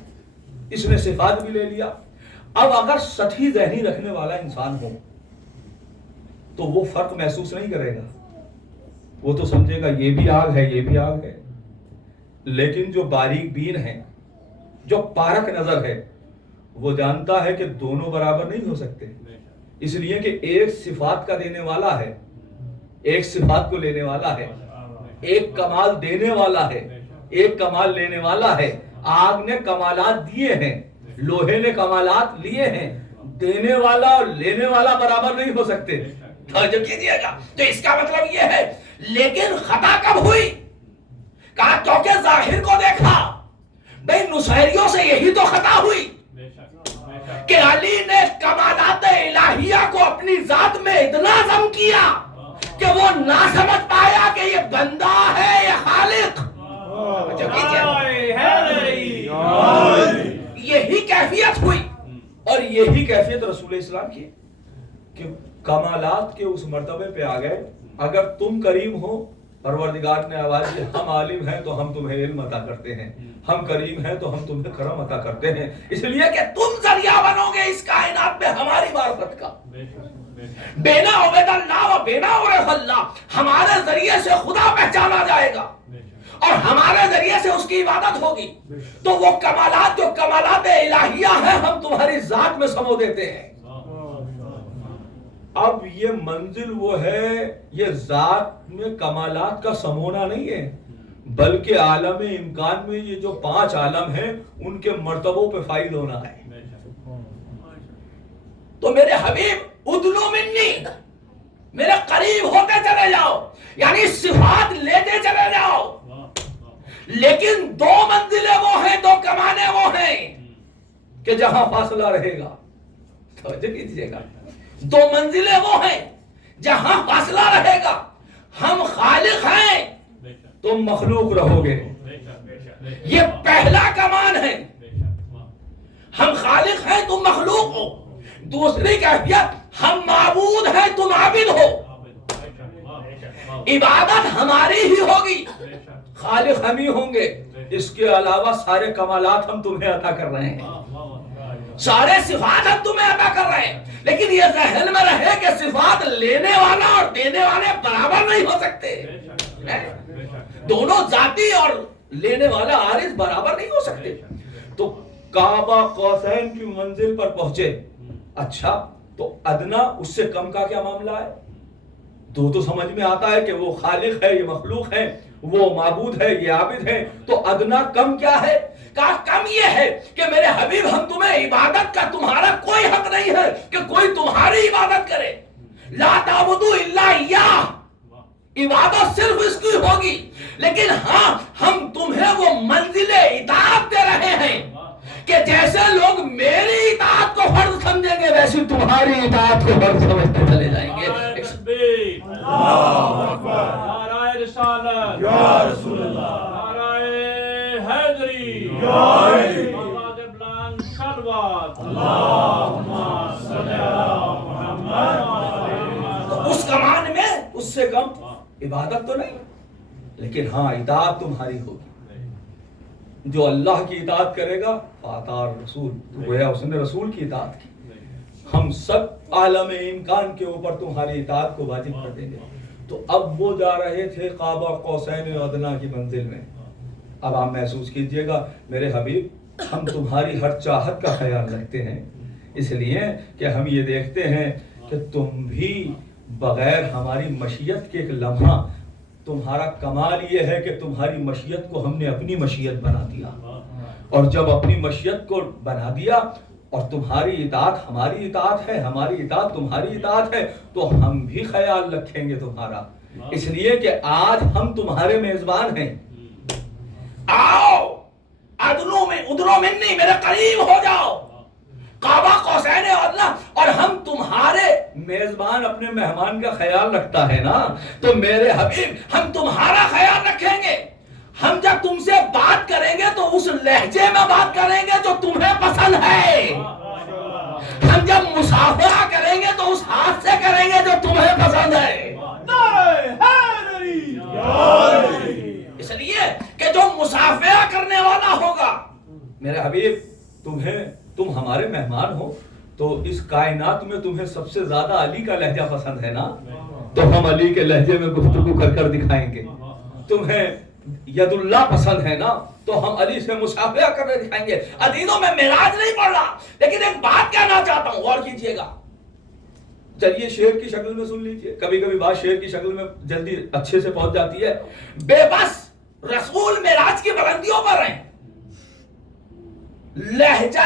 اس نے صفات بھی لے لیا. اب اگر سطحی ذہنی رکھنے والا انسان ہو تو وہ فرق محسوس نہیں کرے گا، وہ تو سمجھے گا یہ بھی آگ ہے یہ بھی آگ ہے. لیکن جو باریک بین ہے، جو پارک نظر ہے، وہ جانتا ہے کہ دونوں برابر نہیں ہو سکتے، اس لیے کہ ایک صفات کا دینے والا ہے، ایک صفات کو لینے والا ہے، ایک کمال دینے والا ہے، ایک کمال لینے والا ہے. آگ نے کمالات دیے ہیں، لوہے نے کمالات لیے ہیں. دینے والا اور لینے والا برابر نہیں ہو سکتے. توجہ کیجئے گا. تو اس کا مطلب یہ ہے، لیکن خطا کب ہوئی؟ کہا کیونکہ ظاہر کو دیکھا. بھئی نصیریوں سے یہی تو خطا ہوئی کہ علی نے کمالات الہیہ کو اپنی ذات میں اتنا ضم کیا کہ وہ نہ سمجھ پایا کہ یہ بندہ ہے یا خالق. یہی کیفیت ہوئی، اور یہی کیفیت رسول اسلام کی کہ کمالات کے اس مرتبے پہ آ گئے. اگر تم کریم ہو، پروردگار نے آواز دی ہم عالم ہیں تو ہم تمہیں علم عطا کرتے ہیں، ہم کریم ہیں تو ہم تمہیں کرم عطا کرتے ہیں، اس لیے کہ تم ذریعہ بنو گے اس کائنات میں ہماری معرفت کا. بینا عبید اللہ و بینا عرف اللہ، ہمارے ذریعے سے خدا پہچانا جائے گا اور ہمارے ذریعے سے اس کی عبادت ہوگی. تو وہ کمالات جو کمالات الہیہ ہیں ہم تمہاری ذات میں سمو دیتے ہیں. اب یہ منزل وہ ہے، یہ ذات میں کمالات کا سمونا نہیں ہے، بلکہ عالم امکان میں یہ جو 5 عالم ہیں ان کے مرتبوں پہ فائل ہونا ہے. تو میرے حبیب ادنو منی، میرے قریب ہوتے چلے جاؤ، یعنی صفات لیتے چلے جاؤ. لیکن 2 منزلیں وہ ہیں، 2 کمانے وہ ہیں کہ جہاں فاصلہ رہے گا. توجہ کیجئے گا. 2 منزلیں وہ ہیں جہاں فاصلہ رہے گا. ہم خالق ہیں، تم مخلوق رہو گے. یہ پہلا کمان ہے. ہم خالق ہیں، تم مخلوق ہو. دوسری کیفیت ہم معبود ہیں، تم عابد ہو. عبادت ہماری ہی ہوگی، خالق ہم ہی ہوں گے. اس کے علاوہ سارے کمالات ہم تمہیں عطا کر رہے ہیں، سارے صفات ہم تمہیں عطا کر رہے ہیں. لیکن یہ ذہن میں رہے کہ صفات لینے والا اور دینے والے برابر نہیں ہو سکتے. دونوں ذاتی اور لینے والا عارض برابر نہیں ہو سکتے. تو کعبہ قوسین کی منزل پر پہنچے. اچھا تو ادنا اس سے کم کا کیا معاملہ ہے؟ تو سمجھ میں آتا ہے کہ وہ خالق ہے، یہ مخلوق ہے، وہ معبود ہے، یہ عابد ہے. تو ادنا کم کیا ہے؟ کہا کم یہ ہے کہ میرے حبیب ہم تمہیں عبادت کا تمہارا کوئی حق نہیں ہے کہ کوئی تمہاری عبادت کرے. لا تعبدوا الا اياه، عبادت صرف اس کی ہوگی. لیکن ہاں ہم تمہیں وہ منزل اطاعت دے رہے ہیں کہ جیسے لوگ میری اطاعت کو فرض سمجھیں گے ویسے تمہاری اطاعت کو فرض سمجھتے چلے جائیں گے. اللہ اکبر، نعرہ رسالت یا رسول اللہ، نعرہ حیدری یا علی، آواز بلند صلوات اللہم صلی علی محمد. تو اس کمان میں اس سے کم عبادت تو نہیں، لیکن ہاں اطاعت تمہاری ہوگی. جو اللہ کی اطاعت کرے گا فاطاع رسول، گویا اس نے رسول کی اطاعت کی. ہم سب عالم امکان کے اوپر تمہاری اطاعت کو واجب کر دیں گے. تو اب وہ جا رہے تھے قابہ قوسین ادنا کی منزل میں. اب آپ محسوس کیجئے گا میرے حبیب ہم تمہاری ہر چاہت کا خیال رکھتے ہیں، اس لیے کہ ہم یہ دیکھتے ہیں کہ تم بھی بغیر ہماری مشیت کے ایک لمحہ، تمہارا کمال یہ ہے کہ تمہاری مشیت کو ہم نے اپنی مشیت بنا دیا. اور جب اپنی مشیت کو بنا دیا اور تمہاری اطاعت ہماری اطاعت ہے، ہماری اطاعت تمہاری اطاعت ہے، تو ہم بھی خیال رکھیں گے تمہارا. اس لیے کہ آج ہم تمہارے میزبان ہیں. آؤ ادنو منی، میرے قریب ہو جاؤ. کعبہ قوسین ادنا، اور ہم تمہارے میزبان اپنے مہمان کا خیال رکھتا ہے نا، تو میرے حبیب ہم تمہارا خیال رکھیں گے. ہم جب تم سے بات کریں گے تو اس لہجے میں بات کریں گے جو تمہیں پسند ہے. جب مسافرہ کریں گے تو اس ہاتھ سے کریں گے جو تمہیں پسند ہے. اس لیے کہ جو مسافرہ کرنے والا ہوگا. میرے حبیب تم ہمارے مہمان ہو تو اس کائنات میں تمہیں سب سے زیادہ علی کا لہجہ پسند ہے نا, تو ہم علی کے لہجے میں گفتگو کر کر دکھائیں گے. تمہیں ید اللہ پسند ہے نا, تو ہم علی سے مصافحہ کرنے دکھائیں گے. عزیزوں میں معراج نہیں پڑھ رہا, لیکن ایک بات کہنا چاہتا ہوں, غور کیجئے گا. چلیے شعر کی شکل میں سن لیجئے, کبھی کبھی بات شعر کی شکل میں جلدی اچھے سے پہنچ جاتی ہے. بے بس رسول معراج کی بلندیوں پر ہیں, لہجہ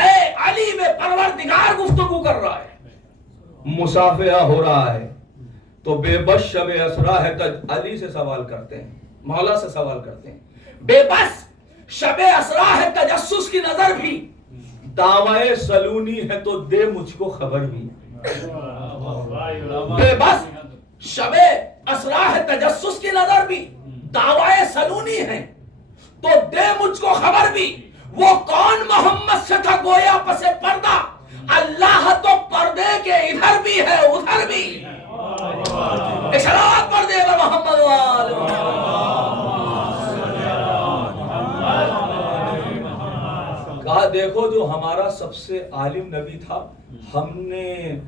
علی میں پروردگار گفتگو کر رہا ہے, مصافحہ ہو رہا ہے. تو بے بس شب اسرا ہے علی سے سوال کرتے ہیں, مولا سے سوال کرتے ہیں. بے بس شب اسرا ہے تجسس کی نظر بھی, دعوی سلونی ہے تو دے مجھ کو خبر بھی. بے بس شب اسرا ہے تجسس کی نظر بھی, دعوی سلونی ہے تو دے مجھ کو خبر بھی. وہ کون محمد سے تھا گویا پس پردہ, اللہ تو پردے کے ادھر بھی ہے ادھر بھی. اشارات پردے پر محمد والے کہا دیکھو جو ہمارا سب سے عالم نبی تھا, ہم نے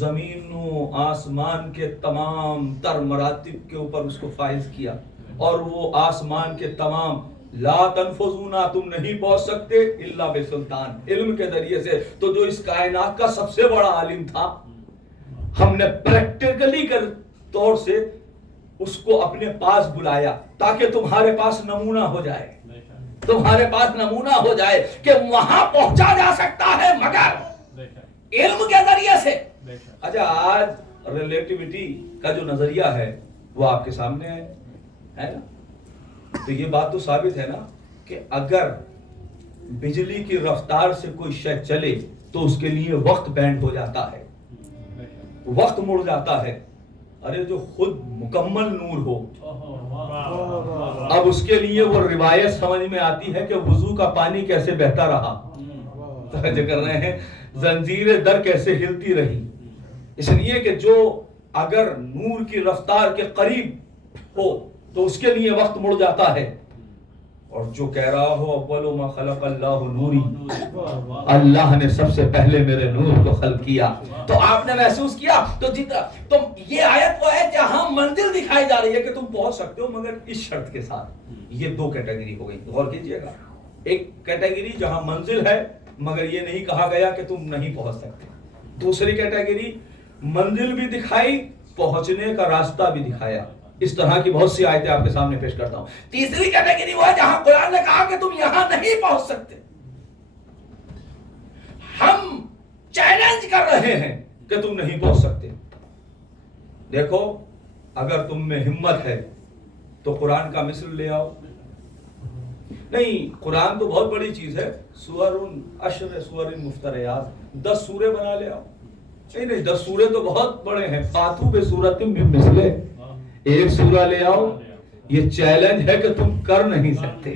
زمین و آسمان کے تمام تر مراتب کے اوپر اس کو فائز کیا, اور وہ آسمان کے تمام لا تنفذونا تم نہیں پہنچ سکتے الا بسلطان, علم کے ذریعے سے. تو جو اس کائنات کا سب سے بڑا عالم تھا, ہم نے پریکٹیکلی کے طور سے اس کو اپنے پاس بلایا تاکہ تمہارے پاس نمونہ ہو جائے, تمہارے پاس نمونہ ہو جائے کہ وہاں پہنچا جا سکتا ہے مگر علم کے ذریعے سے. اچھا آج ریلیٹیوٹی کا جو نظریہ ہے وہ آپ کے سامنے ہے نا, تو یہ بات تو ثابت ہے نا کہ اگر بجلی کی رفتار سے کوئی شے چلے تو اس کے لیے وقت بینڈ ہو جاتا ہے, وقت مڑ جاتا ہے. ارے جو خود مکمل نور ہو, اب اس کے لیے وہ روایت سمجھ میں آتی ہے کہ وضو کا پانی کیسے بہتا رہا, توجہ کر رہے ہیں, زنجیر در کیسے ہلتی رہی. اس لیے کہ جو اگر نور کی رفتار کے قریب ہو تو اس کے لیے وقت مڑ جاتا ہے, اور جو کہہ رہا ہو اول ما خلق اللہ نوری, اللہ نے سب سے پہلے میرے نور کو خلق کیا. تو آپ نے محسوس کیا تو تم یہ آیت وہ ہے جہاں منزل دکھائی جا رہی ہے کہ تم پہنچ سکتے ہو مگر اس شرط کے ساتھ. یہ دو کیٹیگری ہو گئی, غور کیجئے گا. ایک کیٹیگری جہاں منزل ہے مگر یہ نہیں کہا گیا کہ تم نہیں پہنچ سکتے. دوسری کیٹیگری منزل بھی دکھائی, پہنچنے کا راستہ بھی دکھایا. اس طرح کی بہت سی آیتیں آپ کے سامنے پیش کرتا ہوں. تیسری کیٹیگری وہ ہے جہاں قرآن نے کہا کہ تم یہاں نہیں پہنچ سکتے. ہم چیلنج کر رہے ہیں کہ تم نہیں پہنچ سکتے. دیکھو اگر تم میں ہمت ہے تو قرآن کا مثل لے آؤ. نہیں, قرآن تو بہت بڑی چیز ہے, سور عشر سور مفتریات, 10 سورے بنا لے آؤ. نہیں 10 سورے تو بہت بڑے ہیں, فاتو بے سورت من مثلہ, ایک سورہ لے آؤ. یہ چیلنج ہے کہ تم کر نہیں سکتے,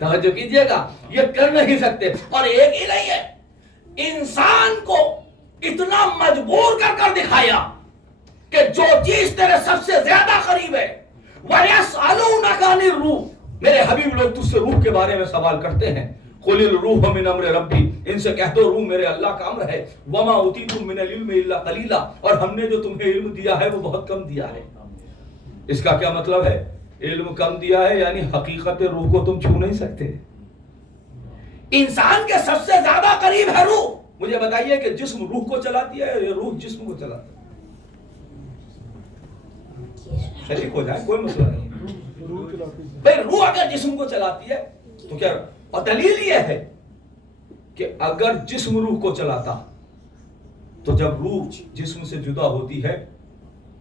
توجہ کیجئے گا, یہ کر نہیں سکتے. اور ایک ہی نہیں ہے, انسان کو اتنا مجبور کر کر دکھایا کہ جو چیز تیرے سب سے زیادہ قریب ہے, وَيَسْأَلُونَكَ عَنِ الرُّوحِ, میرے حبیب لوگ تجھ سے روح کے بارے میں سوال کرتے ہیں. قُلِ الرُّوحُ مِنْ أَمْرِ رَبِّي, ان سے کہہ دو روح میرے اللہ کا امر ہے. وَمَا أُوتِيتُم مِنَ الْعِلْمِ إِلَّا قَلِيلًا, اور ہم نے جو تمہیں علم دیا ہے وہ بہت کم دیا ہے. اس کا کیا مطلب ہے؟ علم کم دیا ہے یعنی حقیقت روح کو تم چھو نہیں سکتے. انسان کے سب سے زیادہ قریب ہے روح. مجھے بتائیے کہ جسم روح کو چلاتی ہے یا روح جسم کو چلاتی ہے؟ شریک ہو جائے, کوئی مسئلہ نہیں. بھئی روح اگر جسم کو چلاتی ہے تو کیا, اور دلیل یہ ہے کہ اگر جسم روح کو چلاتا تو جب روح جسم سے جدا ہوتی ہے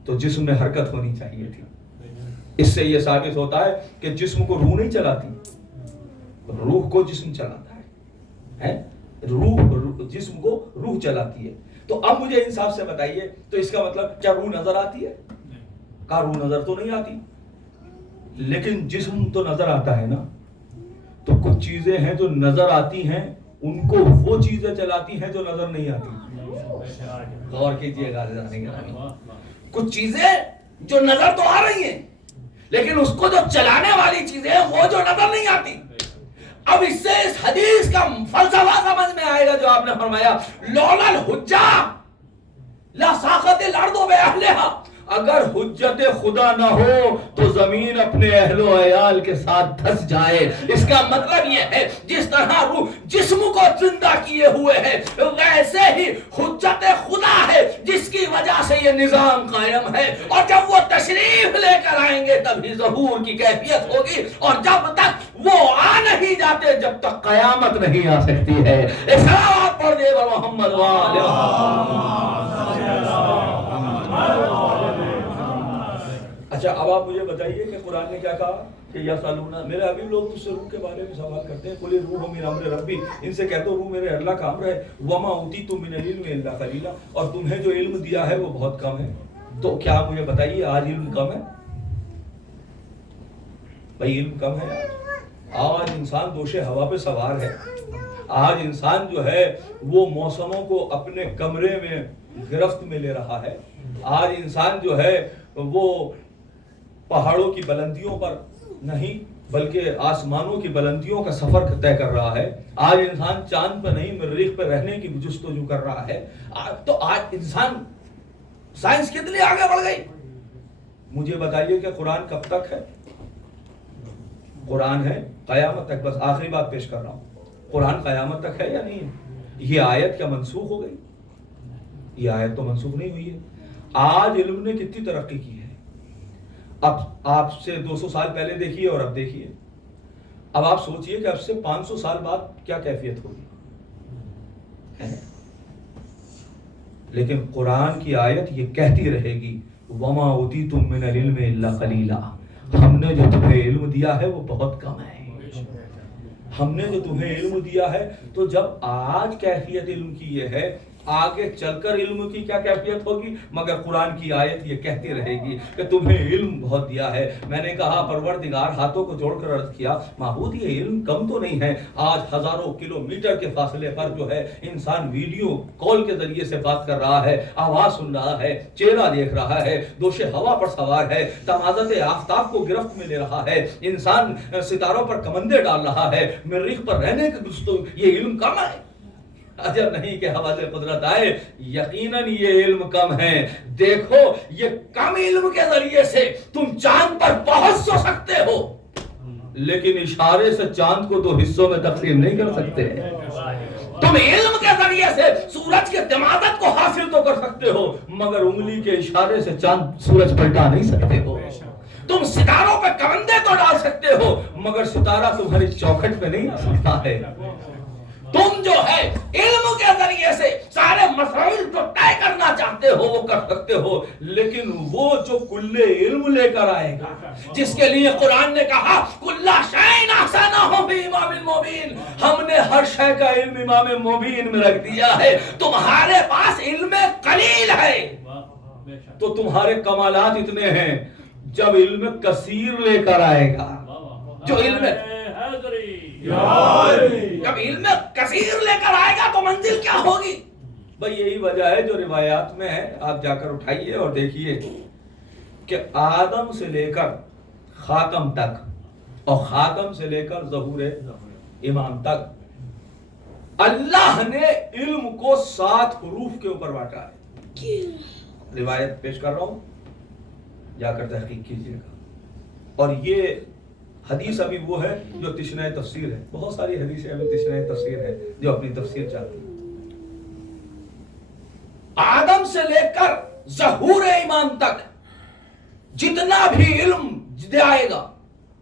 تو جسم میں حرکت ہونی چاہیے تھی. اس سے یہ ثابت ہوتا ہے کہ جسم کو روح نہیں چلاتی, روح کو جسم چلاتا ہے. روح جسم کو روح چلاتی ہے. تو اب مجھے انصاف سے بتائیے, تو اس کا مطلب کیا روح نظر آتی ہے؟ کہا روح نظر تو نہیں آتی, لیکن جسم تو نظر آتا ہے نا. تو کچھ چیزیں ہیں جو نظر آتی ہیں ان کو وہ چیزیں چلاتی ہیں جو نظر نہیں آتی. غور کیجیے گا کچھ چیزیں جو نظر تو آ رہی ہیں لیکن اس کو جو چلانے والی چیزیں ہیں وہ جو نظر نہیں آتی. اب اس سے اس حدیث کا فلسفہ سمجھ میں آئے گا جو آپ نے فرمایا لولا الحجہ لا ساخت الارض باہلھا. اگر حجت خدا نہ ہو تو زمین اپنے اہل و عیال کے ساتھ دھس جائے. اس کا مطلب یہ ہے جس طرح روح جسم کو زندہ کیے ہوئے ہے ویسے ہی حجت خدا ہے جس کی وجہ سے یہ نظام قائم ہے. اور جب وہ تشریف لے کر آئیں گے تبھی ظہور کی کیفیت ہوگی اور جب تک وہ آ نہیں جاتے جب تک قیامت نہیں آ سکتی ہے. صلوات پڑھ دے محمد اچھا اب آپ مجھے بتائیے کہ قرآن نے کیا کہا کہ یسألون. میرے ابھی لوگ مجھ سے روح کے بارے میں سوال کرتے ہیں قل الروح من امر ربی. ان سے کہتے ہو روح میرے اللہ کا امر ہے. وما اوتیتم من العلم الا قلیلا. اور تمہیں جو علم دیا ہے وہ بہت کم ہے. تو کیا مجھے بتائیے آج علم کم ہے؟ بھائی علم کم ہے. آج انسان دوش ہوا پہ سوار ہے. آج انسان جو ہے وہ موسموں کو اپنے کمرے میں گرفت میں لے رہا ہے. آج انسان جو ہے وہ پہاڑوں کی بلندیوں پر نہیں بلکہ آسمانوں کی بلندیوں کا سفر طے کر رہا ہے. آج انسان چاند پہ نہیں مریخ پہ رہنے کی جستجو کر رہا ہے. تو آج انسان سائنس کتنی آگے بڑھ گئی. مجھے بتائیے کہ قرآن کب تک ہے؟ قرآن ہے قیامت تک. بس آخری بات پیش کر رہا ہوں. قرآن قیامت تک ہے یا نہیں ہے؟ یہ آیت کیا منسوخ ہو گئی؟ یہ آیت تو منسوخ نہیں ہوئی ہے. آج علم نے کتنی ترقی کی ہے. اب آپ سے 200 سال پہلے دیکھیے اور اب دیکھیے. اب آپ سوچئے کہ اب سے 500 سال بعد کیا کیفیت ہوگی. لیکن قرآن کی آیت یہ کہتی رہے گی وما اوتیتم من العلم الا قلیلا. ہم نے جو تمہیں علم دیا ہے وہ بہت کم ہے. ہم نے جو تمہیں علم دیا ہے. تو جب آج کیفیت علم کی یہ ہے آگے چل کر علم کی کیا کیفیت ہوگی. مگر قرآن کی آیت یہ کہتی رہے گی کہ تمہیں علم بہت دیا ہے. میں نے کہا پروردگار ہاتھوں کو جوڑ کر عرض کیا معبود یہ علم کم تو نہیں ہے. آج ہزاروں کلومیٹر کے فاصلے پر جو ہے انسان ویڈیو کال کے ذریعے سے بات کر رہا ہے, آواز سن رہا ہے, چہرہ دیکھ رہا ہے, دوش ہوا پر سوار ہے, تمازت آفتاب کو گرفت میں لے رہا ہے, انسان ستاروں پر کمندے ڈال رہا ہے, مریخ پر رہنے کے یہ علم کم ہے. عجب نہیں کہ حواس قدرت آئے. یقیناً یہ علم کم ہے. دیکھو یہ کم علم کے ذریعے سے تم چاند پر پہنچ تو سکتے ہو لیکن اشارے سے چاند کو دو حصوں میں تقسیم نہیں کر سکتے. تم علم کے ذریعے سے سورج کے تمازت کو حاصل تو کر سکتے ہو مگر انگلی کے اشارے سے چاند سورج پلٹا نہیں سکتے ہو. تم ستاروں پہ کمندے تو ڈال سکتے ہو مگر ستارہ تمہاری چوکھٹ پہ نہیں آ سکتا ہے. تم جو ہے علم کے ذریعے سے سارے مسائل جو طے کرنا چاہتے ہو وہ کر سکتے ہو لیکن وہ جو کل علم لے کر آئے گا جس کے لیے قرآن نے کہا کل شیء احصیناہ فی امام مبین. ہم نے ہر شے کا علم امام مبین میں رکھ دیا ہے. تمہارے پاس علم قلیل ہے تو تمہارے کمالات اتنے ہیں. جب علم کثیر لے کر آئے گا جو علم جب علم کثیر لے کر آئے گا تو منزل کیا ہوگی. بھئی یہی وجہ ہے جو روایات میں ہے. آپ جا کر اٹھائیے اور دیکھیے کہ آدم سے لے کر خاتم تک اور خاتم سے لے کر ظہور امام تک اللہ نے علم کو 7 حروف کے اوپر بانٹا ہے. روایت پیش کر رہا ہوں جا کر تحقیق کیجیے گا. اور یہ حدیث ابھی وہ ہے جو تشنہ تفسیر ہے. بہت ساری حدیثیں ابھی تشنہ تفسیر ہے جو اپنی تفسیر چاہتی ہیں. آدم سے لے کر ظہور امام تک جتنا بھی علم آئے گا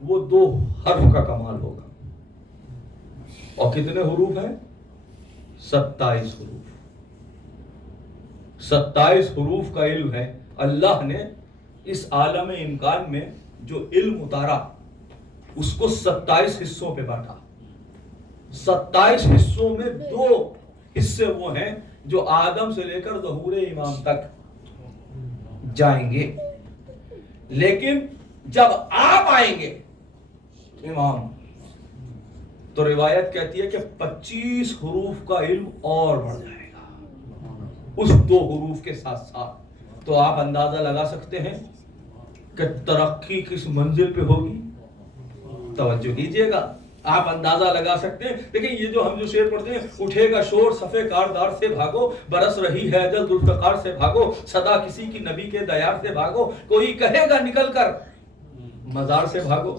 وہ 2 حرف کا کمال ہوگا. اور کتنے حروف ہیں؟ 27 حروف. 27 حروف کا علم ہے. اللہ نے اس عالم امکان میں جو علم اتارا اس کو 27 حصوں پہ بانٹا. 27 حصوں میں 2 حصے وہ ہیں جو آدم سے لے کر ظہور امام تک جائیں گے. لیکن جب آپ آئیں گے امام تو روایت کہتی ہے کہ 25 حروف کا علم اور بڑھ جائے گا اس 2 حروف کے ساتھ ساتھ. تو آپ اندازہ لگا سکتے ہیں کہ ترقی کس منزل پہ ہوگی. توجہ کیجئے گا, آپ اندازہ لگا سکتے ہیں. لیکن یہ جو ہم جو شعر پڑھتے ہیں, اٹھے گا شور صفے کاردار سے بھاگو, برس رہی ہے اجل ذوالفقار سے بھاگو, صدا کسی کی نبی کے دیار سے بھاگو, کوئی کہے گا نکل کر مزار سے بھاگو.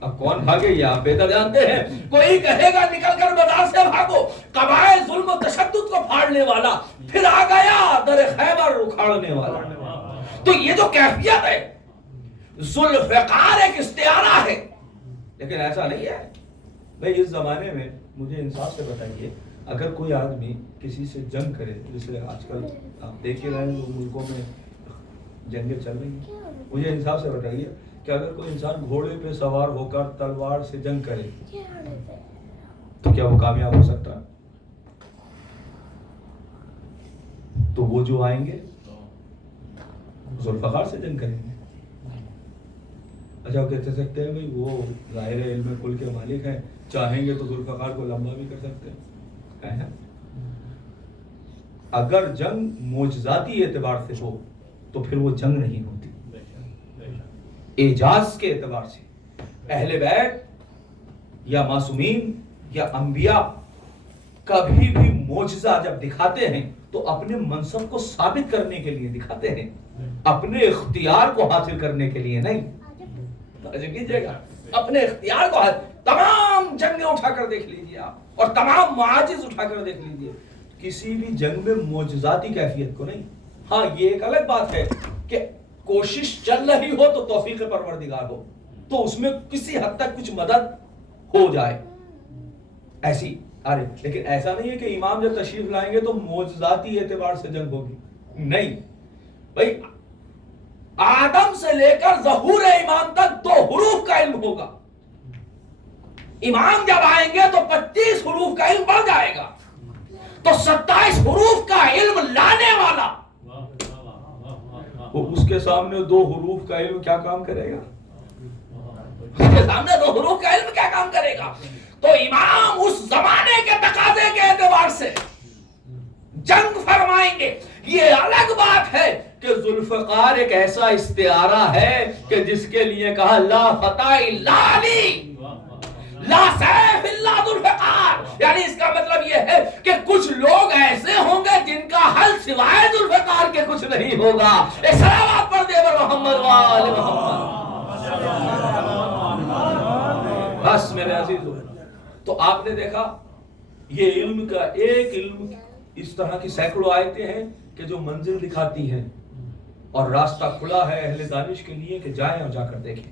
اب کون بھاگے یہ آپ بہتر جانتے ہیں. کوئی کہے گا نکل کر مزار سے بھاگو, قبائل ظلم و تشدد کو پھاڑنے والا پھر آ گیا در خیبر اکھاڑنے والا. تو یہ جو کیفیت ہے, ذوالفقار ایک استعارہ ہے, لیکن ایسا نہیں ہے. بھئی اس زمانے میں مجھے انصاف سے بتائیے, اگر کوئی آدمی کسی سے جنگ کرے, جیسے آج کل آپ دیکھ کے رہے ہیں ملکوں میں جنگیں چل رہی ہیں, مجھے انصاف سے بتائیے کہ اگر کوئی انسان گھوڑے پہ سوار ہو کر تلوار سے جنگ کرے تو کیا وہ کامیاب ہو سکتا ہے؟ تو وہ جو آئیں گے ذوالفقار سے جنگ کریں گے. اچھا وہ کہتے سکتے ہیں بھئی وہ ظاہر علم کل کے مالک ہیں, چاہیں گے تو ذوالفقار کو لمبا بھی کر سکتے ہیں. اگر جنگ معجزاتی اعتبار سے ہو تو پھر وہ جنگ نہیں ہوتی. اعجاز کے اعتبار سے اہل بیت یا معصومین یا انبیاء کبھی بھی معجزہ جب دکھاتے ہیں تو اپنے منصب کو ثابت کرنے کے لیے دکھاتے ہیں, اپنے اختیار کو حاصل کرنے کے لیے نہیں. کیجئے گا, اپنے اختیار کو تمام جنگیں اٹھا کر دیکھ لیجئے آپ, اور تمام معاجز اٹھا کر دیکھ لیجئے, کسی بھی جنگ میں معجزاتی کیفیت کو نہیں. ہاں یہ ایک الگ بات ہے کہ کوشش چل رہی ہو تو توفیق پروردگار ہو تو اس میں کسی حد تک کچھ مدد ہو جائے ایسی. ارے لیکن ایسا نہیں ہے کہ امام جب تشریف لائیں گے تو معجزاتی اعتبار سے جنگ ہوگی, نہیں. بھائی آدم سے لے کر ظہور امام تک 2 حروف کا علم ہوگا. امام جب آئیں گے تو 25 حروف کا علم بڑھ جائے گا, تو 27 حروف کا علم لانے والا وہ اس کے سامنے 2 حروف کا علم کیا کام کرے گا؟ اس کے سامنے 2 حروف کا علم کیا کام کرے گا؟ تو امام اس زمانے کے تقاضے کے اعتبار سے جنگ فرمائیں گے. یہ الگ بات ہے کہ ذوالفقار ایک ایسا استعارہ ہے کہ جس کے لیے کہا لا فتح الا علی لا سیف الا ذوالفقار, یعنی اس کا مطلب یہ ہے کہ کچھ لوگ ایسے ہوں گے جن کا حل سوائے ذوالفقار کے کچھ نہیں ہوگا. ایک صلوات پڑھ دے محمد وآل محمد. بس میرے عزیزو, تو آپ نے دیکھا یہ علم کا ایک علم اس طرح کی سینکڑوں آیتیں ہیں کہ جو منزل دکھاتی ہیں اور راستہ کھلا ہے اہل دانش کے لیے کہ جائیں اور جا کر دیکھیں.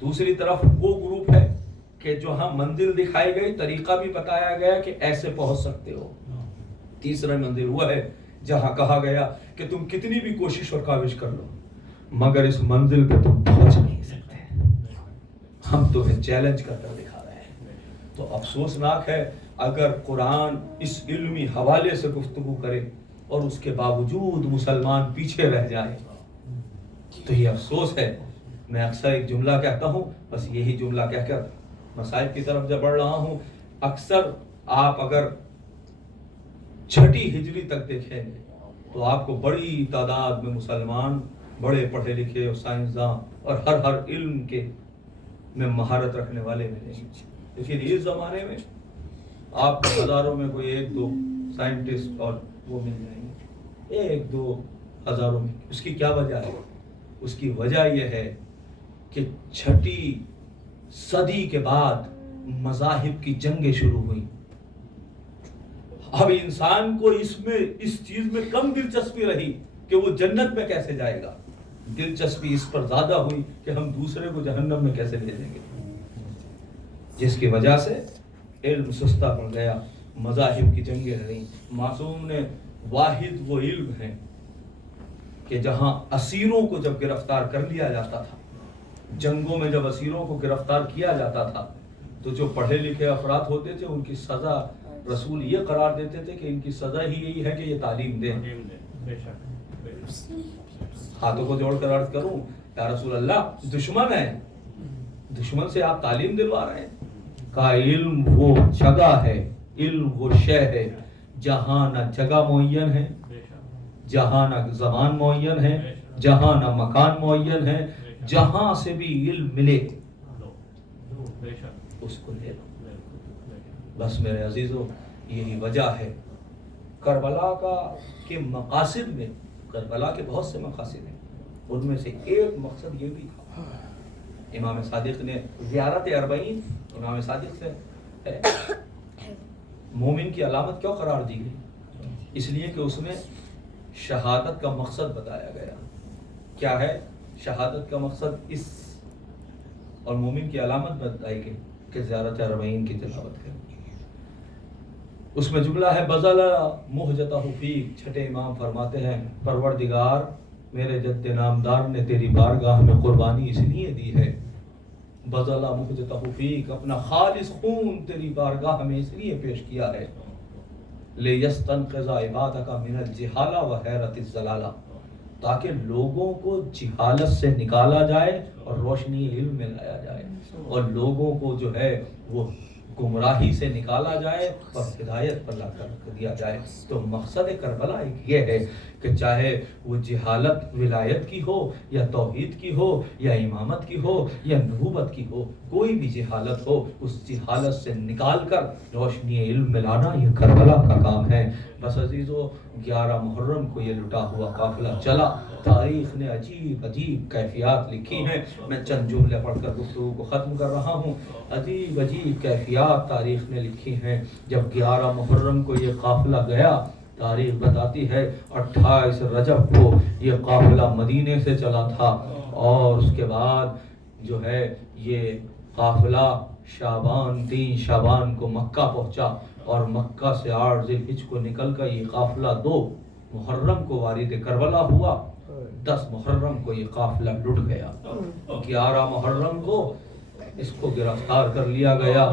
دوسری طرف وہ گروپ ہے کہ جو ہاں منزل دکھائی گئی, طریقہ بھی بتایا گیا کہ ایسے پہنچ سکتے ہو. تیسرا منزل ہوا ہے جہاں کہا گیا کہ تم کتنی بھی کوشش اور کاوش کر لو مگر اس منزل پہ تم پہنچ نہیں سکتے, ہم تمہیں چیلنج کر کر دکھا رہے ہیں. تو افسوسناک ہے اگر قرآن اس علمی حوالے سے گفتگو کرے اور اس کے باوجود مسلمان پیچھے رہ جائے تو یہ افسوس ہے. میں اکثر ایک جملہ کہتا ہوں, بس یہی جملہ کہہ کر مسائل کی طرف جب بڑھ رہا ہوں, اکثر آپ اگر 6 ہجری تک دیکھیں گے تو آپ کو بڑی تعداد میں مسلمان بڑے پڑھے لکھے اور سائنسداں اور ہر علم کے میں مہارت رکھنے والے ملیں گے. لیکن اس زمانے میں آپ کو ہزاروں میں کوئی 1-2 سائنٹسٹ اور وہ مل جائیں گے, 1-2 ہزاروں میں. اس کی کیا وجہ ہے؟ اس کی وجہ یہ ہے کہ 6 صدی کے بعد مذاہب کی جنگیں شروع ہوئی. اب انسان کو اس چیز میں کم دلچسپی رہی کہ وہ جنت میں کیسے جائے گا, دلچسپی اس پر زیادہ ہوئی کہ ہم دوسرے کو جہنم میں کیسے بھیجیں گے, جس کی وجہ سے علم سستا پڑ گیا, مذاہب کی جنگیں رہیں. معصوم نے واحد وہ علم ہے کہ جہاں اسیروں کو جب گرفتار کر لیا جاتا تھا, جنگوں میں جب اسیروں کو گرفتار کیا جاتا تھا تو جو پڑھے لکھے افراد ہوتے تھے ان کی سزا رسول یہ قرار دیتے تھے کہ ان کی سزا ہی یہی ہے کہ یہ تعلیم دیں. ہاتھوں کو جوڑ کر عرض کروں یا رسول اللہ, دشمن ہے, دشمن سے آپ تعلیم دلوا رہے ہیں, کہا علم وہ جگہ ہے، علم وہ شے ہے جہاں نہ جگہ معین ہے، جہاں نہ زمان معین ہے، جہاں نہ مکان معین ہے، جہاں سے بھی علم ملے اس کو لے لو۔ بس میرے عزیزو، یہی وجہ ہے کربلا کا کہ مقاصد میں، کربلا کے بہت سے مقاصد ہیں، ان میں سے ایک مقصد یہ بھی تھا۔ امام صادق نے زیارت اربعین امام صادق سے مومن کی علامت کیوں قرار دی گئی؟ اس لیے کہ اس میں شہادت کا مقصد بتایا گیا۔ کیا ہے شہادت کا مقصد؟ اس اور مومن کی علامت بتائی گئی کہ زیارت اربعین کی تلاوت کریں۔ اس میں جملہ ہے بذل مہجتہ فیک، چھٹے امام فرماتے ہیں پروردگار میرے جد نامدار نے تیری بارگاہ میں قربانی اس لیے دی ہے، بذل مہجتہ فیک، اپنا خالص خون تیری بارگاہ میں اس لیے پیش کیا ہے، لیستنقذ عبادک من الجہالہ و حیرت الضلالہ، تاکہ لوگوں کو جہالت سے نکالا جائے اور روشنی علم میں لایا جائے، اور لوگوں کو جو ہے وہ گمراہی سے نکالا جائے اور ہدایت پر لا کر دیا جائے۔ تو مقصد کربلا ایک یہ ہے کہ چاہے وہ جہالت ولایت کی ہو یا توحید کی ہو یا امامت کی ہو یا نبوت کی ہو، کوئی بھی جہالت ہو، اس جہالت سے نکال کر روشنی علم میں لانا یہ کربلا کا کام ہے۔ بس عزیزو، 11 محرم کو یہ لٹا ہوا قافلہ چلا۔ تاریخ نے عجیب عجیب کیفیات لکھی ہیں، میں چند جملے پڑھ کر گفتگو کو ختم کر رہا ہوں۔ عجیب عجیب کیفیات تاریخ نے لکھی ہیں۔ جب 11 محرم کو یہ قافلہ گیا، تاریخ بتاتی ہے 28 رجب کو یہ قافلہ مدینے سے چلا تھا، اور اس کے بعد جو ہے یہ قافلہ شعبان 3 شعبان کو مکہ پہنچا، اور مکہ سے 8 ذی الحجہ کو نکل کر یہ قافلہ 2 محرم کو وارد کربلا ہوا۔ 10 محرم کو یہ قافلہ لٹ گیا۔ 11 محرم کو اس کو گرفتار کر لیا گیا،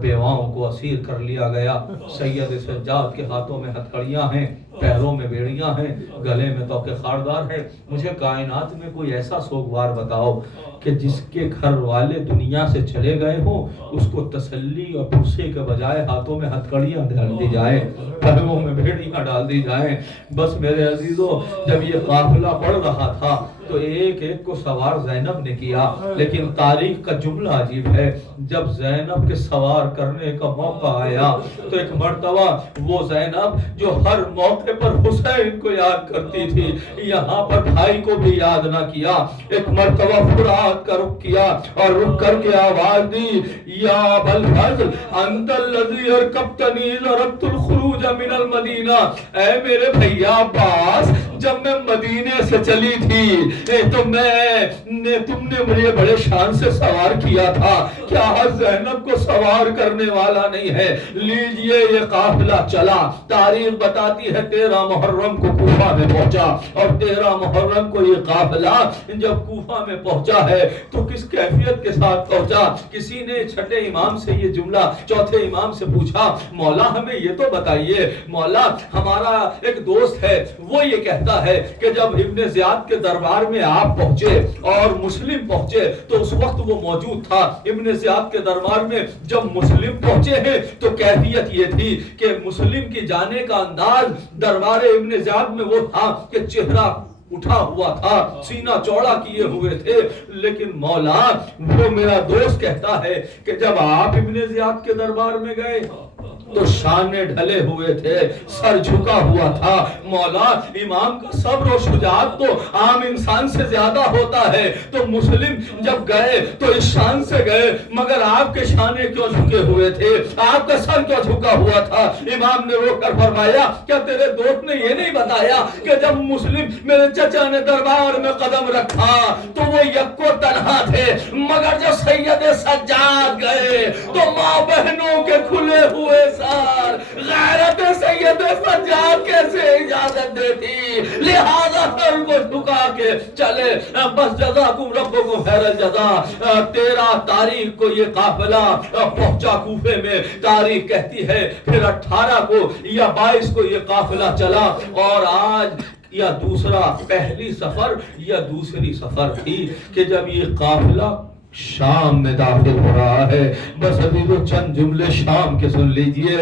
بیواؤں کو اسیر کر لیا گیا۔ سید سجاد کے ہاتھوں میں ہتھکڑیاں ہیں، پیروں میں بیڑیاں ہیں، گلے میں توقے خاردار ہیں۔ مجھے کائنات میں کوئی ایسا سوگوار بتاؤ کہ جس کے گھر والے دنیا سے چلے گئے ہوں، اس کو تسلی اور پرسے کے بجائے ہاتھوں میں ہتھکڑیاں ڈال دی جائیں، پیروں میں بیڑیاں ڈال دی جائیں۔ بس میرے عزیزو، جب یہ قافلہ بڑھ رہا تھا تو ایک ایک کو سوار زینب نے کیا، لیکن تاریخ کا جملہ عجیب ہے۔ جب زینب کے سوار کرنے کا موقع آیا تو ایک مرتبہ وہ زینب جو ہر موقع پر حسین کو یاد کرتی تھی، یہاں پر بھائی کو بھی یاد نہ کیا، ایک مرتبہ فرات کا رخ کیا اور رخ کر کے آواز دی، یا ابوالفضل انت الذی ارکبتنی ضربت الخروج من المدینہ، اے میرے بھیا عباس، جب میں مدینے سے چلی تھی تو تم نے مجھے بڑے شان سے سوار کیا تھا، کیا زینب کو سوار کرنے والا نہیں ہے؟ لیجئے یہ قافلہ چلا۔ تاریخ بتاتی ہے 13 محرم کو کوفہ میں پہنچا، اور 13 محرم کو یہ قافلہ جب کوفہ میں پہنچا ہے تو کس کیفیت کے ساتھ پہنچا؟ کسی نے چھٹے امام سے یہ جملہ، چوتھے امام سے پوچھا، مولا ہمیں یہ تو بتائیے، مولا ہمارا ایک دوست ہے وہ یہ کہتا ہے کہ جب ابن زیاد کے دربار میں آپ پہنچے اور مسلم پہنچے تو اس وقت وہ موجود تھا۔ ابن زیاد کے دربار میں جب مسلم پہنچے ہیں تو کیفیت یہ تھی کہ مسلم کی جانے کا انداز دربار ابن زیاد میں وہ تھا کہ چہرہ اٹھا ہوا تھا، سینہ چوڑا کیے ہوئے تھے، لیکن مولا وہ میرا دوست کہتا ہے کہ جب آپ ابن زیاد کے دربار میں گئے تو شانے ڈھلے ہوئے تھے، سر جھکا ہوا تھا۔ مولا امام کا صبر و شجاعت تو عام انسان سے زیادہ ہوتا ہے، تو مسلم جب گئے تو اس شان سے گئے، مگر آپ کے شانے کیوں جھکے ہوئے تھے؟ آپ کا سر کیوں جھکا ہوا تھا؟ امام نے روک کر فرمایا، کیا تیرے دوست نے یہ نہیں بتایا کہ جب مسلم میرے چچا نے دربار میں قدم رکھا تو وہ یکو تنہا تھے، مگر جب سید سجاد گئے تو ماں بہنوں کے کھلے ہوئے غیرت سید سجاد کیسے اجازت دیتی؟ لہذا سر کو جھکا کے چلے۔ بس جزاکم ربکم خیر الجزا۔ 13 تاریخ کو یہ قافلہ پہنچا کوفے میں، تاریخ کہتی ہے پھر 18 کو یا 22 کو یہ قافلہ چلا، اور آج یا دوسرا پہلی سفر یا دوسری سفر تھی کہ جب یہ قافلہ شام میں داخل ہو رہا ہے. بس ابھی وہ چند جملے شام کے سن لیجئے.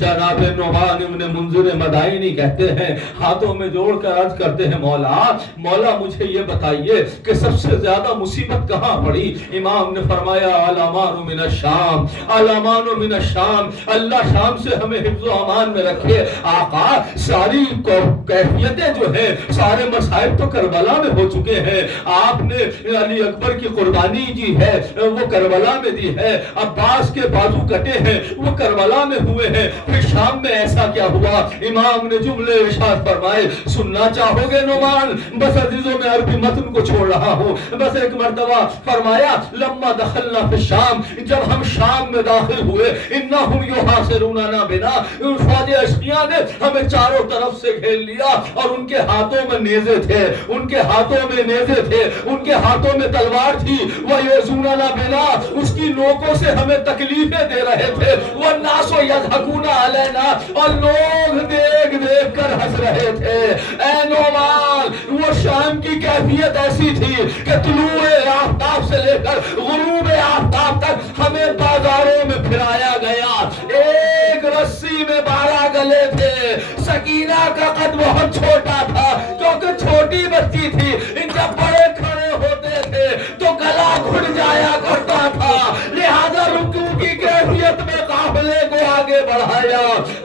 جناب نعمان ابن منذر مدائنی کہتے ہیں, ہاتھوں میں جوڑ کر عرض کرتے ہیں, مولا مجھے یہ بتائیے کہ سب سے زیادہ مصیبت کہاں پڑی؟ امام نے فرمایا الامان من الشام, الامان من الشام, اللہ شام سے ہمیں حفظ و امان میں رکھے. آقا ساری کیفیتیں جو ہیں, سارے مصائب تو کربلا میں ہو چکے ہیں. آپ نے علی اکبر کی قربانی دی ہے, وہ کربلا میں دی ہے. عباس کے بازو کٹے ہیں, وہ کربلا میں ہوئے ہیں. پھر شام میں ایسا کیا ہوا؟ امام نے جملے ارشاد فرمائے. سننا چاہو گے نعمان؟ بس عزیزوں میں عربی متن کو چھوڑ رہا ہوں. بس ایک مرتبہ فرمایا لما دخلنا فی الشام, جب ہم شام میں داخل ہوئے, انہم یحاصروننا بنا, فوج اشقیاء نے ہمیں چاروں طرف سے گھیر لیا اور ان کے ہاتھوں میں نیزے تھے, ان کے ہاتھوں میں نیزے تھے, ان کے ہاتھوں میں تلوار تھی. وَيَزُونَنَا بِنَا, اس کی نوکوں سے ہمیں تکلیفیں دے رہے تھے. وَالنَّاسُ يَضْحَكُونَ عَلَيْنَا, اور لوگ دیکھ دیکھ کر ہنس رہے تھے. اے نعمان, وہ شام کی کیفیت ایسی تھی کہ طلوع آفتاب سے لے کر غروب آفتاب تک ہمیں بازاروں میں پھرایا گیا. ایک رسی میں 12 گلے تھے. سکینہ کا قد بہت چھوٹا تھا کیونکہ چھوٹی بچی تھی. جب بڑے کھڑے ہوتے تھے تو گلا گھٹ جایا کرتا تھا, لہذا رکوع کی کیفیت میں قافلے کو آگے بڑھایا.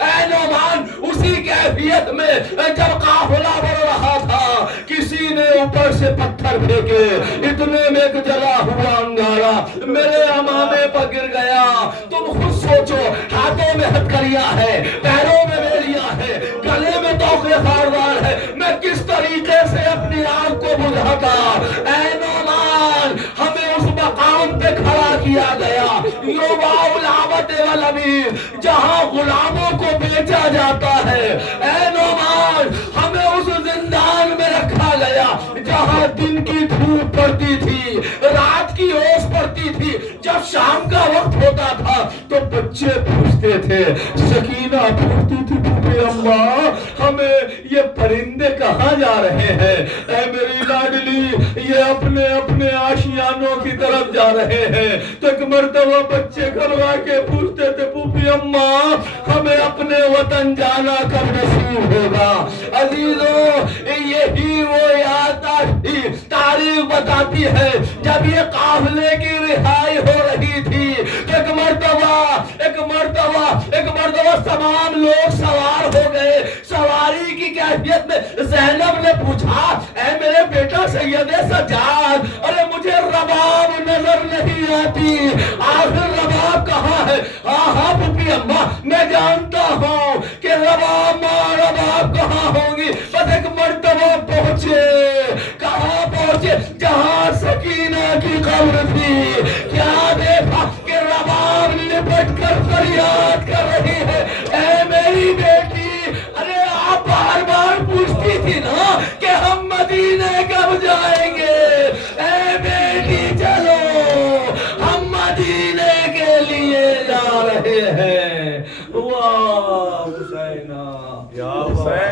اے نعمان, اسی کیفیت میں جب قافلہ بڑھ رہا تھا, کسی نے اوپر سے پتھر پھینکے, اتنے میں ایک جلا ہوا انگارا میرے امامے پر گر گیا. تم خود سوچو, ہاتھوں میں ہتھکڑیاں ہے, پیروں میں بیڑیاں ہے, گلے میں توقے خاردار ہے, میں کس طریقے سے اپنی آگ کو بجھاتا؟ اے نعمان, ہمیں اس مقام پہ کھڑا کیا گیا, یوباء العبد والامیر, جہاں غلاموں کو بیچا جاتا ہے. اے نعمان, ہمیں اس زندان میں رکھا گیا جہاں دن کی دھوپ پڑتی تھی, رات کی اوس پڑتی تھی. جب شام کا وقت ہوتا تھا تو بچے پوچھتے تھے, سکینہ پوچھتی تھی, پھوپھی اماں ہمیں یہ پرندے کہاں جا رہے ہیں؟ اے میری لاڈلی, یہ اپنے اپنے آشیانوں کی طرف جا رہے ہیں. تو ایک مرتبہ بچے گھروا کے پوچھتے تھے, پھوپھی اماں ہمیں اپنے وطن جانا کب نصیب ہوگا؟ عزیزوں, یہی وہ تاریخ بتاتی ہے جب یہ قافلے کی رہائی ہو رہی تھی. ایک مرتبہ تمام لوگ سوار ہو گئے. سواری کی کیفیت میں زینب نے پوچھا, اے میرے بیٹا سید سجاد, ارے مجھے رباب نظر نہیں آتی, آخر رباب کہاں ہے؟ ہاں پھوپھی اماں, میں جانتا ہوں کہ رباب کہاں ہوں گی. بس ایک مرتبہ پہنچے. کہاں پہنچے؟ جہاں سکینہ کی قبر تھی. کیا دیکھا کہ رباب لپٹ کر فریاد کر رہی ہے, اے میری بیٹی. ارے آپ بار بار پوچھتی تھی نا کہ ہم مدینے کب جائیں گے. اے بیٹی چلو, ہم مدینے کے لیے جا رہے ہیں. واہ حسینہ, یا حسین.